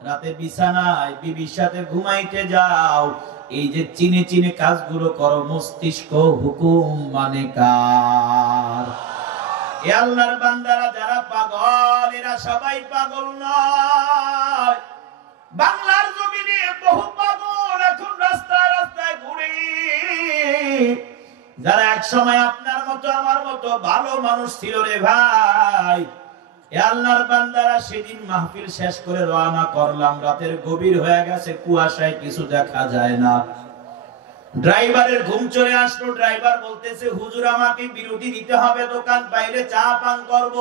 রাতে বিছানায় বিবির সাথে ঘুমাইতে যাও। এই যে চিনে চিনে কাজগুলো করো, মস্তিষ্ক হুকুম মানে কার? এ আল্লাহর বান্দারা যারা পাগল, এরা সবাই পাগল নয়। বাংলার জমিনে বহু পাগল এখন রাস্তায় রাস্তায় ঘুরে, যারা এক সময় আপনার মতো আমার মতো ভালো মানুষ ছিল রে ভাই। এ আল্লাহর বান্দারা সেদিন মাহফিল শেষ করে রওনা করলাম, রাতের গভীর হয়ে গেছে, কুয়াশায় কিছু দেখা যায় না। ড্রাইভারের ঘুম চলে আসলো, ড্রাইভার বলতেছে হুজুর আমাকে বিরতি দিতে হবে, দোকান বাইরে চা পান করব,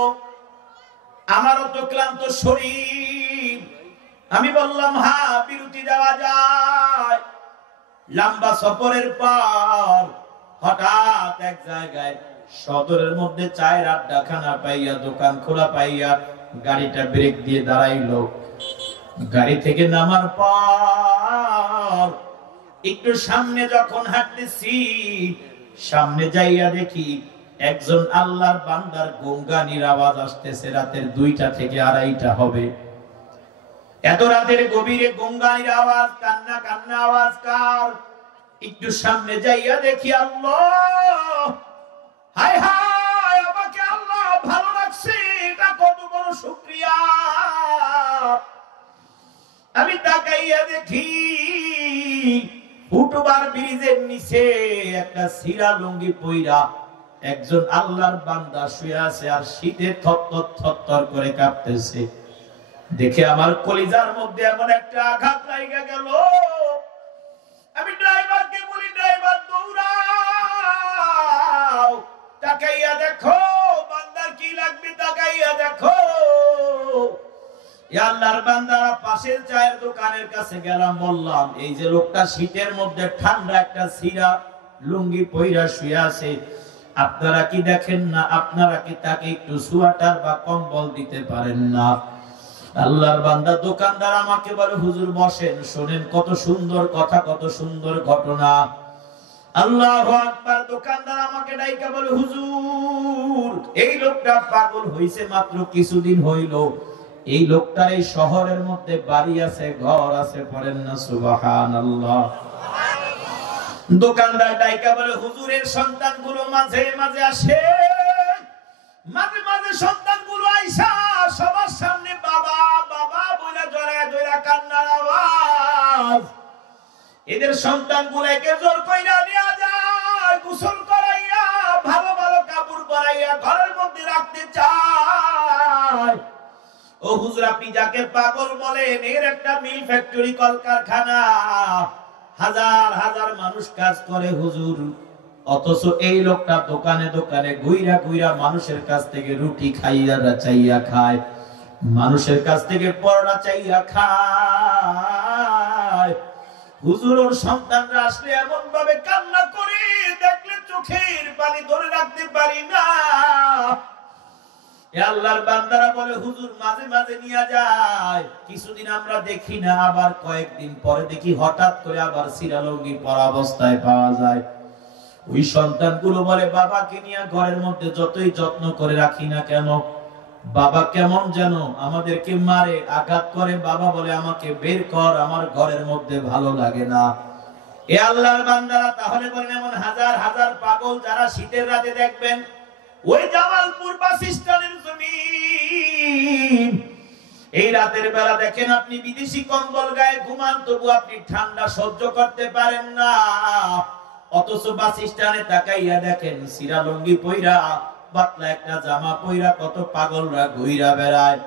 আমারও তো ক্লান্ত শরীর। আমি বললাম হ্যাঁ বিরতি দেওয়া যায়। লম্বা সফরের পর হঠাৎ এক জায়গায় সদরের মধ্যে চায়ের আড্ডাখানা পাইয়া, দোকান খোলা পাইয়া গাড়িটা ব্রেক দিয়ে দাঁড়াইলো। গাড়ি থেকে নামার পর একটু সামনে যখন হাঁটতেছি, সামনে যাইয়া দেখি একজন আল্লাহর বান্দার গঙ্গানির আওয়াজ আসতেছে। রাতের 2টা থেকে 2:30 হবে। এত রাতের গভীরে গঙ্গানির আওয়াজ, কান্না কান্না আওয়াজ কার? একটু সামনে যাইয়া দেখি আল্লাহ, হায় হায় আমাকে আল্লাহ ভালো রাখছে, এটা কত বড় শুকরিয়া। আমি তাকাইয়া দেখি ফুটওভার ব্রিজের নিচে একটা সিরা লুঙ্গি পইরা একজন আল্লাহর বান্দা শুয়ে আছে, আর শীতে থরথর থরথর করে কাঁপতেছে। দেখে আমার কলিজার মধ্যে এমন একটা আঘাত লাগা গেল। আমি ড্রাইভারকে বলি, ড্রাইভার দৌড়াও, তাকাইয়া দেখো বান্দার কি লাগবে, তাকাইয়া দেখো। আল্লাহর বান্দারা পাশের চায়ের দোকানের কাছে গেলাম, বললাম এই যে লোকটা শীতের মধ্যে ঠান্ডা একটা সিরা লুঙ্গি পইরা শুয়ে আছে, আপনারা কি দেখেন না? আপনারা কি তাকে একটু সোয়াটার বা কম্বল দিতে পারেন না? আল্লাহর বান্দা দোকানদার আমাকে বলে হুজুর বসেন, শোনেন কত সুন্দর কথা, কত সুন্দর ঘটনা। আল্লাহু আকবার। দোকানদার আমাকে ডাইকা বলে হুজুর এই লোকটা পাগল হইছে মাত্র কিছুদিন হইল, এই লোকটার এই শহরের মধ্যে বাড়ি আছে, ঘর আছে, পড়েন না সুবহানাল্লাহ। দোকানদার ডাইকা বলে হুজুরের সন্তানগুলো মাঝে মাঝে আসে, মাঝে মাঝে সন্তানগুলো আইসা সবার সামনে বাবা বাবা বলে জড়ায় জড়া কান্নার আওয়াজ। এদের সন্তানগুলোকে জোর কইরা নিয়ে যায়, গোসল করাইয়া ভালো ভালো কাপড় পরাইয়া ঘরের মধ্যে রাখতে চায়। ও হুজুর, আপনি যাকে পাগল বলেন, এর একটা মিল ফ্যাক্টরি কলকারখানা, হাজার হাজার মানুষ কাজ করে হুজুর, অথচ এই লোকটা দোকানে দোকানে ঘুইরা ঘুইরা মানুষের কাছ থেকে রুটি খাইয়া চাইয়া খায়, মানুষের কাছ থেকে পরোটা চাইয়া খায়। হুজুর, ওর সন্তানরা আসলে এমন ভাবে কান্না করে, দেখলে চোখের পানি ধরে রাখতে পারি না। আল্লাহর বান্দারা বলে হুজুর মাঝে মাঝে নিয়ে যায়, কিছুদিন আমরা দেখি না, আবার কয়েকদিন পরে দেখি হঠাৎ করে আবার সিরালঙ্গি পরা অবস্থায় পাওয়া যায়। ওই সন্তানগুলো বলে বাবাকে নিয়ে ঘরের মধ্যে যতই যত্ন করে রাখি না কেন, বাবা কেমন যেন আমাদেরকে মারে, আঘাত করে। বাবা বলে আমাকে বের কর, আমার ঘরের মধ্যে ভালো লাগে না। এ আল্লাহর বান্দারা, তাহলে বলেন এমন হাজার হাজার পাগল যারা শীতের রাতে দেখবেন ওই জামালপুর বাস স্ট্যান্ডের জমিন, এই রাতের বেলা দেখেন আপনি বিদেশি কম্বল গায়ে ঘুমান, তবু আপনি ঠান্ডা সহ্য করতে পারেন না। অথচ বাস স্ট্যান্ডে তাকাইয়া দেখেন সিরালঙ্গি পইরা পাতলা একটা জামা পইরা কত পাগলরা ঘুইরা বেড়ায়।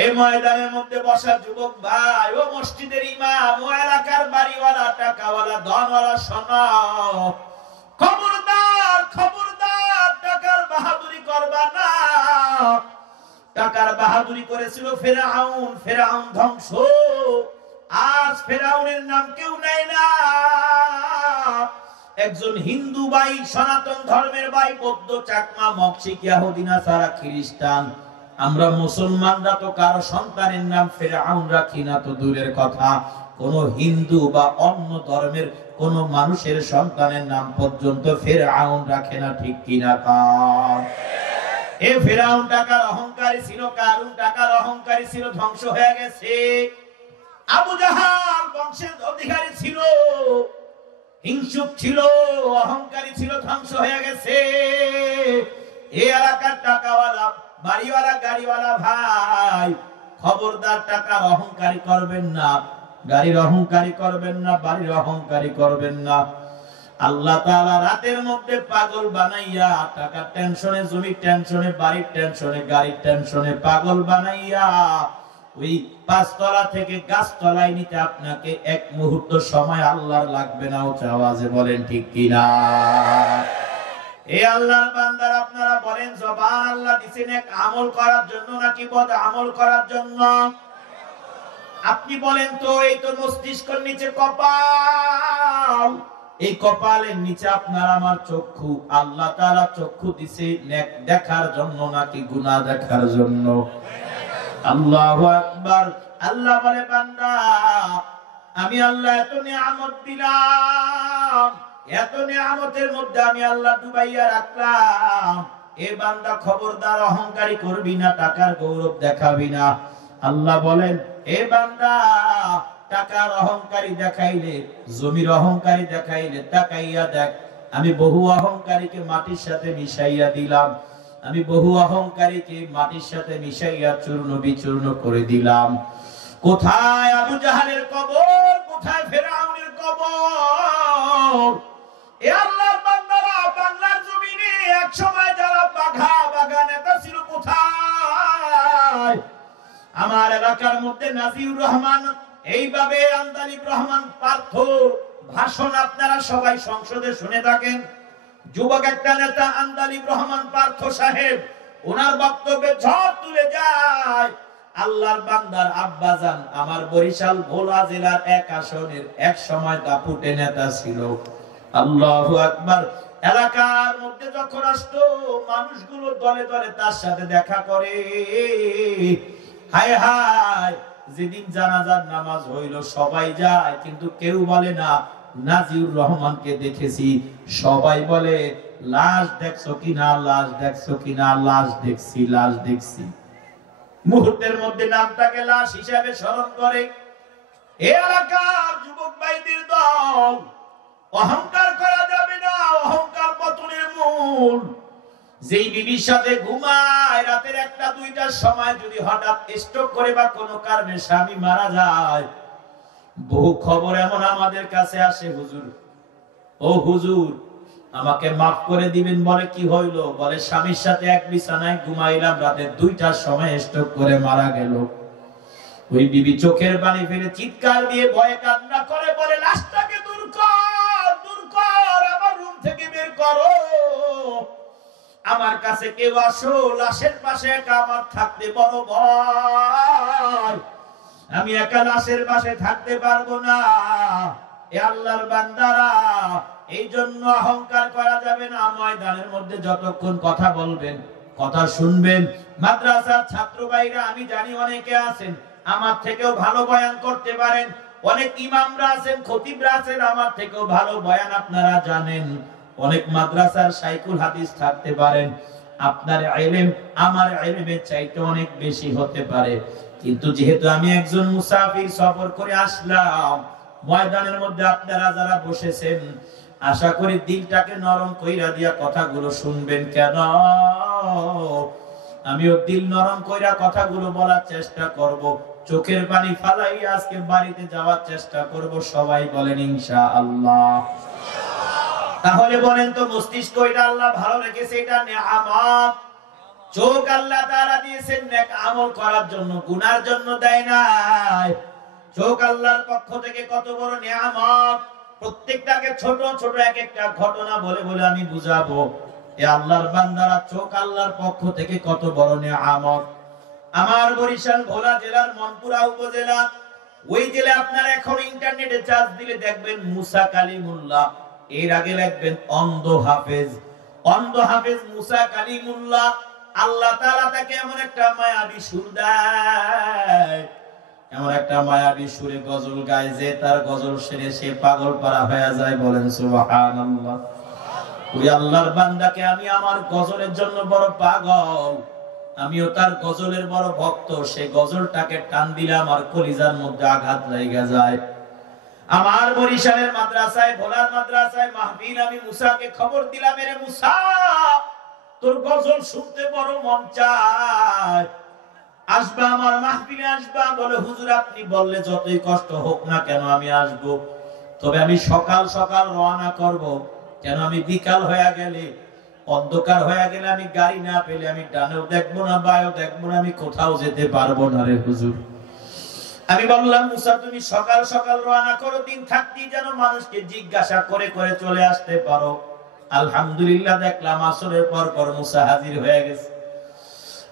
এই ময়দানের মধ্যে বসা যুবক ভাই, ও মসজিদের ইমাম, ও এলাকার বাড়িওয়ালা টাকাওয়ালা ধনওয়ালা, শোনো, খবরদার খবরদার, টাকার বাহাদুরি করবা না। টাকার বাহাদুরি করেছিল ফেরাউন, ফেরাউন ধ্বংস, আজ ফেরাউনের নাম কেউ নেয় না। একজন হিন্দু ভাই, সনাতন ধর্মের ভাই, বৌদ্ধ, চাকমা, মক্সিক, ইহুদি, নাসারা, খ্রিস্টান, আমরা মুসলমানরা তো কারো সন্তানের নাম ফেরাউন রাখি না, তো দূরের কথা কোন হিন্দু বা অন্য ধর্মের কোন মানুষের সন্তানের নাম পর্যন্ত ফেরাউন রাখে না, ঠিক কিনা? এ ফেরাউন টাকার অহংকারী ছিল, কারুন টাকার অহংকারী ছিল, ধ্বংস হয়ে গেছে। আবু জাহাল বংশের অধিকারী ছিল, হিংসুক ছিল, অহংকারী ছিল, ধ্বংস হয়ে গেছে। এই এলাকার টাকাওয়ালা, বাড়িওয়ালা, গাড়িওয়ালা ভাই, খবরদার টাকার অহংকারী করবেন না, গাড়ির অহংকারী করবেন না, বাড়ির অহংকারী করবেন না। আল্লাহ তাআলা রাতের মধ্যে পাগল বানাইয়া, টাকার টেনশনে, জমির টেনশনে, বাড়ির টেনশনে, গাড়ির টেনশনে পাগল বানাইয়া ওই 5 তলা থেকে গাছ তলায় নিতে আপনাকে এক মুহূর্ত সময় আল্লাহর লাগবে না। উচ্চ আওয়াজে বলেন ঠিক কিনা? এই আল্লাহর বান্দারা, আপনারা বলেন জবান আল্লাহ দিছেন এক আমল করার জন্য নাকি বদ আমল করার জন্য? আপনি বলেন তো, এই তো মস্তিষ্কের নিচে কপাল, এই কপালের নিচে আপনার আমার চক্ষু, আল্লাহ তাআলা চক্ষু দিছে নেক দেখার জন্য নাকি গুনাহ দেখার জন্য? আল্লাহু আকবার। আল্লাহ বলে বান্দা, আমি আল্লাহ এত নিয়ামত দিলাম, এত নিয়ামতের মধ্যে আমি আল্লাহ ডুবাইয়া রাখলাম। এ বান্দা খবরদার অহংকারী করবি না, টাকার গৌরব দেখাবি না। আল্লাহ বলেন, এ বান্দা, টাকার অহংকারী দেখাইলে, জমির অহংকারী দেখাইলে, তাকাইয়া দেখ, আমি বহু অহংকারীকে মাটির সাথে মিশাইয়া দিলাম, আমি বহু অহংকারীকে মাটির সাথে মিশাইয়া চূর্ণ বিচূর্ণ করে দিলাম। কোথায় আবু জাহালের কবর, কোথায় ফেরাউনের কবর? এ আল্লাহর বান্দারা, বাংলার জমিনে এক সময় যারা বাঘা বাঘা নেতা ছিল, কোথায়? আমার এলাকার মধ্যে নাজিউর রহমান, এইভাবে আন্দালিব রহমান পার্থ ভাষণ আপনারা সবাই সংসদে শুনে থাকেন। যুবক একটা নেতা আন্দালিব রহমান পার্থ সাহেব, ওনার বক্তব্যে ঝড় তুলে যায়। আল্লাহর বান্দার আব্বাজান আমার বরিশাল ভোলা জেলার এক আসনের এক সময় দাপুটে নেতা ছিল। আল্লাহু আকবার। এলাকার মধ্যে যখন আসতো, মানুষগুলো দলে দলে তার সাথে দেখা করে। হায় হায়, যেদিন জানাজার নামাজ হইল সবাই যায়, কিন্তু কেউ বলে না নাজিউর রহমানকে দেখেছি। সবাই বলে লাশ দেখছো কিনা, লাশ দেখছো কিনা, লাশ দেখছি, লাশ দেখছি। মুহূর্তের মধ্যে নামটাকে লাশ হিসাবে স্মরণ করে। এ এলাকার যুবক ভাইদের দল, অহংকার করা যাবে না, অহংকার পতনের মূল। যেই বিবির সাথে ঘুমায় রাতের 1-2টার সময় যদি হঠাৎ স্ট্রোক করে বা কোনো কারণে স্বামী মারা যায়, বহু খবর এমন আমাদের কাছে আসে, হুজুর ও হুজুর আমাকে মাফ করে দিবেন। বলে কি হইলো? বলে স্বামীর সাথে এক বিছানায় ঘুমাইলাম, রাতে 2টার সময় স্ট্রোক করে মারা গেল। ওই বিবি চোখের পানি ফেলে চিৎকার দিয়ে ভয়ে কান্না করে, বলে লাশটাকে দূর কর, দূর কর, আমার রুম থেকে বের করো, আমার কাছে কেউ আসো, লাশের পাশে একা আমার থাকতে বড় ভয়, আমি একা লাশের পাশে থাকতে পারবো না। এ আল্লাহর বান্দারা, এই জন্য অহংকার করা যাবে না। ময়দানের মধ্যে যতক্ষণ কথা বলবেন, কথা শুনবেন। মাদ্রাসার ছাত্র ভাইরা, আমি জানি অনেকে আছেন আমার থেকেও ভালো বয়ান করতে পারেন, অনেক ইমামরা আছেন, খতিবরা আছেন আমার থেকেও ভালো বয়ান আপনারা জানেন, অনেক মাদ্রাসার শাইখুল হাদিস থাকতে পারেন, আপনার ইলম আমার ইলমের চাইতে অনেক বেশি হতে পারে। কিন্তু যেহেতু আমি একজন মুসাফির, সফর করে আসলাম, ময়দানের মধ্যে আপনারা যারা বসেছেন, আশা করি দিলটাকে নরম কইরা দিয়া কথাগুলো শুনবেন। কেন? আমিও দিল নরম কইরা কথাগুলো বলার চেষ্টা করব, চোখের পানি ফালাই আজকে বাড়িতে যাওয়ার চেষ্টা করব। সবাই বলেন ইনশাআল্লাহ। তাহলে বলেন তো, মস্তিষ্ক এটা আল্লাহ ভালো রেখেছে, এটা নিয়ামত। চোখ আল্লাহ তাআলা দিয়েছেন নেক আমল করার জন্য, গুনার জন্য দেয় নাই। চোখ আল্লাহর পক্ষ থেকে কত বড় নিয়ামত। প্রত্যেকটাকে ছোট ছোট এক একটা ঘটনা বলে বলে আমি বুঝাবো। এ আল্লাহর বান্দারা, চোখ আল্লাহর পক্ষ থেকে কত বড় নিয়ামত। আমার বরিশাল ভোলা জেলার মনপুরা উপজেলা, ওই জেলে আপনারা এখন ইন্টারনেটে চার্জ দিলে দেখবেন মুসা কালিমুল্লাহ, এর আগে লিখবেন অন্ধ হাফেজ। অন্ধ হাফেজ মুসা কালিমুল্লাহ, আল্লাহ তাআলা তাকে এমন একটা মায়াবী সুর দেয়, এমন একটা মায়াবী সুরে গজল গায় যে তার গজল শুনে সে পাগল পারা হয়ে যায়। বলেন সুবহানাল্লাহ। ওই আল্লাহর বান্দাকে আমি আমার গজলের জন্য বড় পাগল, আমিও তার গজলের বড় ভক্ত। সেই গজলটাকে টান দিলে আমার কলিজার মধ্যে আঘাত লেগে যায়। আমার বরিশালের মাদ্রাসায়, ভোলার মাদ্রাসায় মাহফিল, আমি মুসাকে খবর দিলাম, এরে মুসা, তোর গজল শুনতে বড় মন চায়, আসবা আমার মাহফিলে আসবা? বলে হুজুর আপনি বললে যতই কষ্ট হোক না কেন আমি আসব, তবে আমি সকাল সকাল রওনা করব। কেন? আমি বিকাল হয়ে গেলে, অন্ধকার হয়ে গেলে, আমি গাড়ি না পেলে আমি ডানেও দেখবো না, বাঁয়েও দেখবো না, আমি কোথাও যেতে পারবো না রে হুজুর। আমি বললাম মুসা তুমি সকাল সকাল রওনা করো, দিন থাকতেই যেন মানুষকে জিজ্ঞাসা করে করে চলে আসতে পারো। আলহামদুলিল্লাহ, দেখলাম আসরের পর পর মুসা হাজির হয়ে গেছে।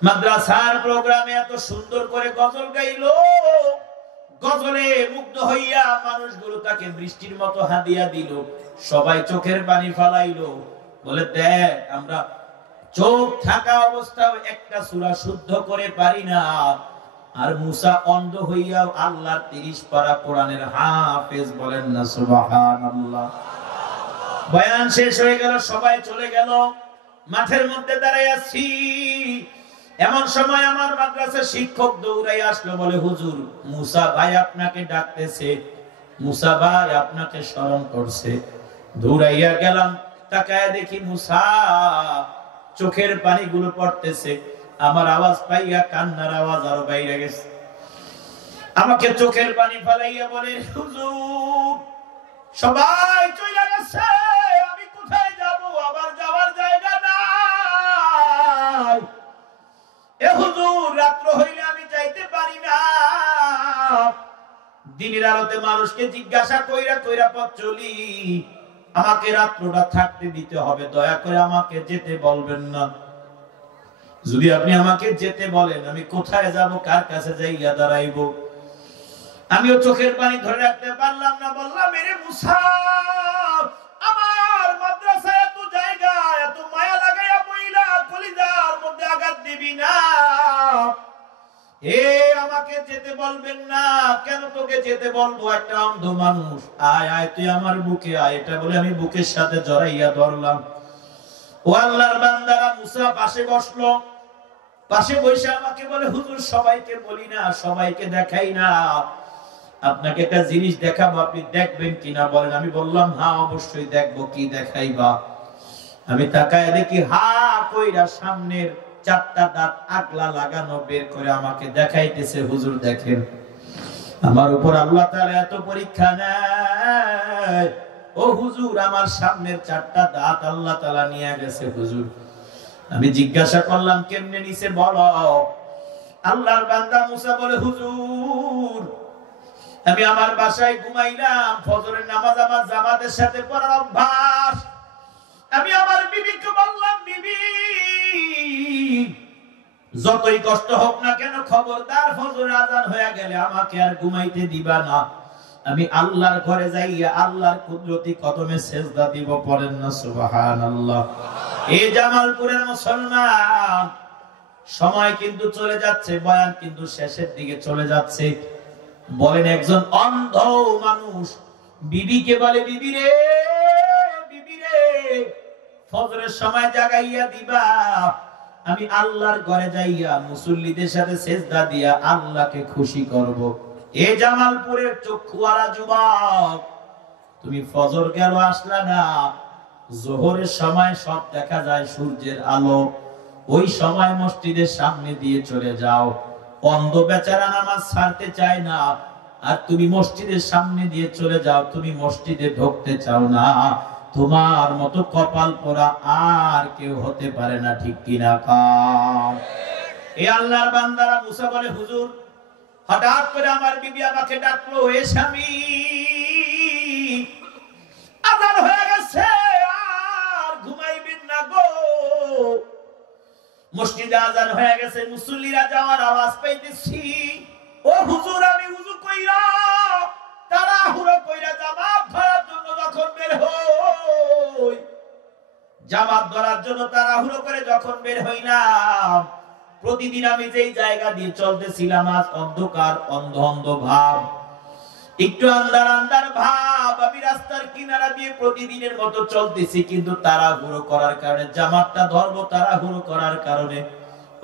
মাদ্রাসার প্রোগ্রামে এত সুন্দর করে গজল গাইলো, গজলে মুগ্ধ হইয়া মানুষগুলো তাকে বৃষ্টির মতো হাদিয়া দিল। সবাই চোখের পানি ফালাইলো, বলে দেখ আমরা চোখ থাকা অবস্থায় একটা সূরা শুদ্ধ করে পারি না, আর মুসা অন্ধ হইয়াও আল্লাহর 30 পারা কোরআনের হাফেজ। বলেন না সুবহানাল্লাহ। বয়ান শেষ হয়ে গেল, সবাই চলে গেল, মাঠের মধ্যে দাঁড়াই আছি। এমন সময় আমার মাদ্রাসার শিক্ষক দৌড়াই আসলো, বলে হুজুর মুসা ভাই আপনাকে ডাকতেছে, মুসা ভাই আপনাকে স্মরণ করছে। দৌড়াইয়া গেলাম, তাকায় দেখি মুসা চোখের পানিগুলো পড়তেছে। আমার আওয়াজ পাইয়া কান্নার আওয়াজ আরো বাইরে গেছে। আমাকে চোখের পানি ফেলাইয়া বলে হুজুর সবাই চলে গেছে, আমি কোথায় যাব? আবার যাওয়ার জায়গা নাই। এ হুজুর রাত্র হইলে আমি যাইতে পারি না, দিনের আলোতে মানুষকে জিজ্ঞাসা কইরা কইরা পথ চলি, আমাকে রাত্রটা থাকতে দিতে হবে, দয়া করে আমাকে যেতে বলবেন না। যদি আপনি আমাকে যেতে বলেন, আমি কোথায় যাব, কার কাছে যাইয়া দাঁড়াইব? আমিও চোখের পানি ধরে রাখতে পারলাম না, বললাম এরে মুসা, আমার মাদ্রাসায় এত জায়গা, এত মায়া লাগাইয়া বইলা কলিজার মধ্যে আঘাত দিবি না। আমাকে যেতে বলবেন না। কেন তোকে যেতে বলবো? একটা অন্ধ মানুষ, আয় আয় তুই আমার বুকে আয়, এটা বলে আমি বুকের সাথে জড়াইয়া ধরলাম। ও আল্লাহর বান্দারা, মুসা পাশে বসলো, পাশে বসে আমাকে বলে হুজুর সবাইকে বলি না, সবাইকে দেখাই না, আপনাকে একটা জিনিস দেখাবো, আপনি দেখবেন কিনা বলেন? আমি বললাম হ্যাঁ অবশ্যই দেখবো, কি দেখাইবা? আমি তাকায় দেখি হা কইরা সামনের 4টা দাঁত আগলা লাগানো বের করে আমাকে দেখাইতেছে, হুজুর দেখেন আমার উপর আল্লাহ তাআলা এত পরীক্ষা নেয়। ও হুজুর আমার সামনের 4টা দাঁত আল্লাহ তাআলা নিয়ে গেছে হুজুর। আমি জিজ্ঞাসা করলাম কেমনে নিছে বলো। আল্লাহর বান্দা মুসা বলে, হুজুর আমি আমার বাসায় ঘুমাইলাম, ফজরের নামাজ আমার জামাতের সাথে পড়ার অভ্যাস। আমি আমার বিবিকে বললাম, বিবি যতই কষ্ট হোক না কেন খবরদার ফজরের আযান হয়ে গেলে আমাকে আর ঘুমাইতে দিবা না। আমি আল্লাহর ঘরে যাইয়া আল্লাহর কুদরতি কদমে সেজদা দিব। পড়েন না সুবহানাল্লাহ। এই জামালপুরের মুসলমান, সময় কিন্তু চলে যাচ্ছে, বয়ান কিন্তু শেষের দিকে চলে যাচ্ছে। বলেন একজন অন্ধ মানুষ বিবিকে বলে, বিবি রে বিবি রে ফজরের সময় জাগাইয়া দিবা, আমি আল্লাহর ঘরে যাইয়া মুসল্লিদের সাথে সেজদা দিয়া আল্লাহকে খুশি করব। এ জামালপুরের চক্ষুওয়ালা যুবক, তুমি ফজর গেল আসলা না, যোহরের সময় সব দেখা যায় সূর্যের আলো, ওই সময় মসজিদের সামনে দিয়ে চলে যাও। অন্ধ বেচারা নামাজ ছাড়তে চায় না, আর তুমি মসজিদের সামনে দিয়ে চলে যাও, তুমি মসজিদে ঢুকতে চাও না। তোমার মতো কপাল পোড়া আর কেউ হতে পারে না, ঠিক কিনা কাও? এই আল্লাহর বান্দারা মুসা বলে, হুজুর হঠাৎ করে আমার বিবি আমাকে ডাকলো, এ স্বামী আযান হয়ে গেছে, আর ঘুমাইবেন না গো। মসজিদে আযান হয়ে গেছে, মুসল্লিরা যাওয়ার আওয়াজ পাইতেছি। ও হুজুর আমি ওযু কইরা তাড়াহুড়ো কইরা জামাত ধরার জন্য যখন বের হই, জামাত ধরার জন্য তাড়াহুড়ো করে যখন বের হইলাম, প্রতিদিন আমি যেই জায়গা দিয়ে চলতেছিলাম আজ অন্ধকার, অন্ধ অন্ধ ভাব, একটু আন্ধার আন্ধার ভাব। আমি রাস্তার কিনারা দিয়ে প্রতিদিনের মতো চলতেছি, কিন্তু তাড়াহুড়ো করার কারণে, জামাতটা ধরবো তাড়াহুড়ো করার কারণে,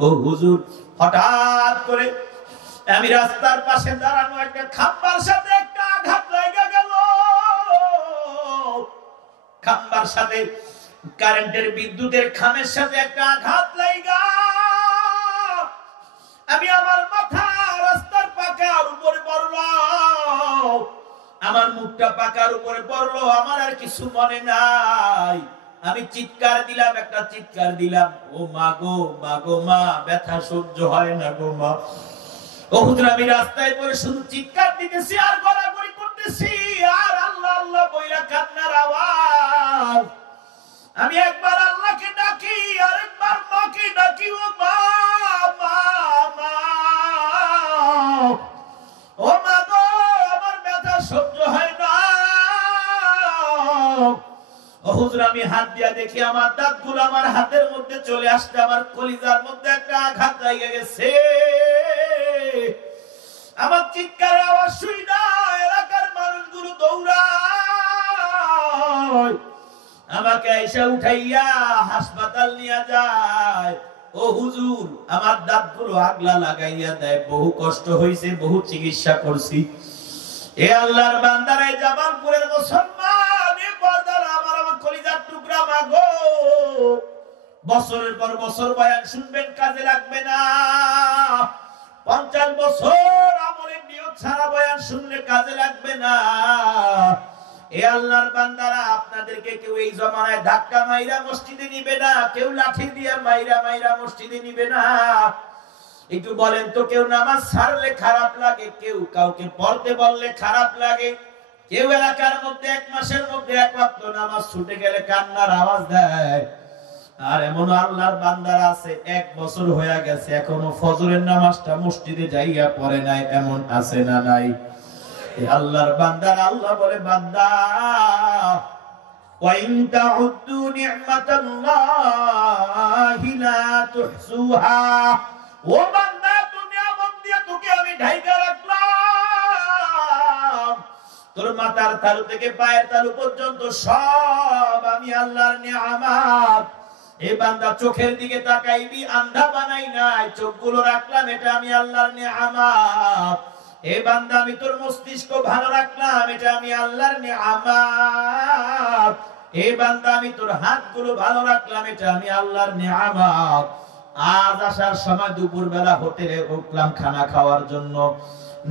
ও হুজুর হঠাৎ করে আমি রাস্তার পাশে দাঁড়ানো একটা খাম্বার সাথে একটা আঘাত লেগে গেল। খাম্বার সাথে, কারেন্টের বিদ্যুতের খামের সাথে একটা আঘাত লাগা, আমি আমার মাথা রাস্তার পাকার উপরে পড়লো, আমার মুখটা পাকার উপরে পড়লো, আমার আর কিছু মনে নাই। আমি চিৎকার দিলাম, একটা চিৎকার দিলাম, ও মা গো মা গো মা, ব্যথা সহ্য হয় না গো মা। ও হুজুর আমি রাস্তায় পড়ে শুধু চিৎকার দিতেছি আর গড়াগড়ি করতেছি, আর আল্লাহ আল্লাহ বইলা কান্নার আওয়াজ। আমি একবার আল্লাহকে ডাকি, আরেকবার মাকে ডাকি, ও মা মা মা, ও মা গো আমার ব্যথা সহ্য হয় না। ও হুজুর আমি হাত দিয়া দেখি আমার দাঁতগুলো আমার হাতের মধ্যে চলে আসছে, আমার কলিজার মধ্যে একটা আঘাত লেগে গেছে। আমার চিৎকারের আওয়াজ শুই না, এলাকার মানুষগুলো দৌড়ায়, আমাকে এসে উঠাইয়া হাসপাতাল নিয়ে যায়। ও হুজুর আমার দাঁতগুলো আগলা লাগাইয়া দেয়, বহু কষ্ট হইছে, বহু চিকিৎসা করছি। এ আল্লাহর বান্দারা, জামালপুরের মুসলমান, এ পর্দার আমার কলিজার টুকরা মা গো, বছরের পর বছর বয়ান শুনবেন, কাজে লাগবে না। 50 বছর আমলের নিয়ত ছাড়া বয়ান শুনলে কাজে লাগবে না। এ আল্লাহর বান্দারা, আপনাদেরকে কেউ এই জমানায় ধাক্কা মাইরা মসজিদে নিবে না, কেউ লাঠি দিয়ে মাইরা মাইরা মসজিদে নিবে না। একটু বলেন তো, কেউ নামাজ ছাড়লে খারাপ লাগে, কেউ কাউকে পড়তে বললে খারাপ লাগে, কেউ এলাকার মধ্যে 1 মাসের মধ্যে 1 ওয়াক্ত নামাজ ছুটে গেলে কান্নার আওয়াজ দেয়। আর এমন আল্লাহর বান্দারা আছে 1 বছর হয়ে গেছে এখনো ফজরের নামাজটা মসজিদে যাইয়া পড়ে নাই, এমন আছে না নাই? এই আল্লাহর বান্দারা, আল্লাহ বলে বান্দা ওয়া ইন তাউদ্দু নি'মাতাল্লাহি লা তুহসুহা, ও বান্দা তুই নিয়ামত দিয়ে তোকে আমি ঢাইকা রাখলাম, তোর মাথার তালু থেকে পায়ের তালু পর্যন্ত সব আমি আল্লাহর নিয়ামত। এই বান্দা চোখের দিকে তাকাইবি, আন্ধা বানাই নাই, চোখগুলো রাখলাম, এটা আমি আল্লাহর নিয়ামত। এই বান্দা আমি তোর মস্তিষ্ক ভালো রাখলাম, এটা আমি আল্লাহর নিয়ামত। এ বান্দা আমি তোর হাতগুলো ভালো রাখলাম, এটা আমি আল্লাহর নিয়ামত। আজ আসার সময় দুপুর বেলা হোটেলে উঠলাম খানা খাওয়ার জন্য,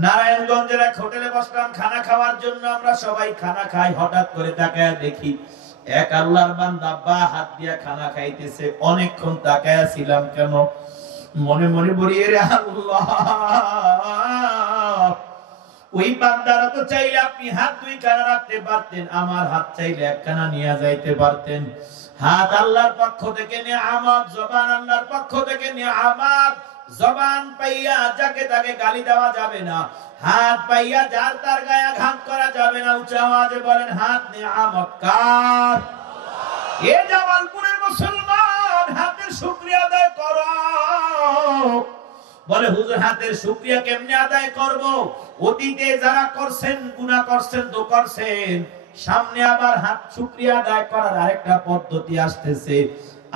নারায়ণগঞ্জের এক হোটেলে বসলাম খানা খাওয়ার জন্য। আমরা সবাই খানা খাই, হঠাৎ করে তাকায় দেখি এক আল্লাহর বান্দা বা হাত দিয়া খানা খাইতেছে। অনেকক্ষণ তাকায় ছিলাম, কেন মনে মনে বলি রে আল্লাহ, ওই বান্দারা তো চাইলে আপনি হাত দুই কানা রাখতে পারতেন, আমার হাত চাইলে এক কানা নিয়ে যাইতে পারতেন। হাত আল্লাহর পক্ষ থেকে নিয়ামত, জবান আল্লাহর পক্ষ থেকে নিয়ামত। জবান পাইয়া যাকে তাকে গালি দেওয়া যাবে না, হাত পাইয়া যার তার গায়ে আঘাত করা যাবে না। উচ্চ আওয়াজে বলেন হাত নিয়ামত কার? এ জামালপুরের মুসলমান, হাতের শুকরিয়া আদায় করো। বলে হুজুর হাতের শুকরিয়া কেমনে আদায় করব? অতীতে যারা করছেন, গুনাহ করছেন তো করছেন, সামনে আবার হাত শুকরিয়া আদায় করার আরেকটা পদ্ধতি আসতেছে,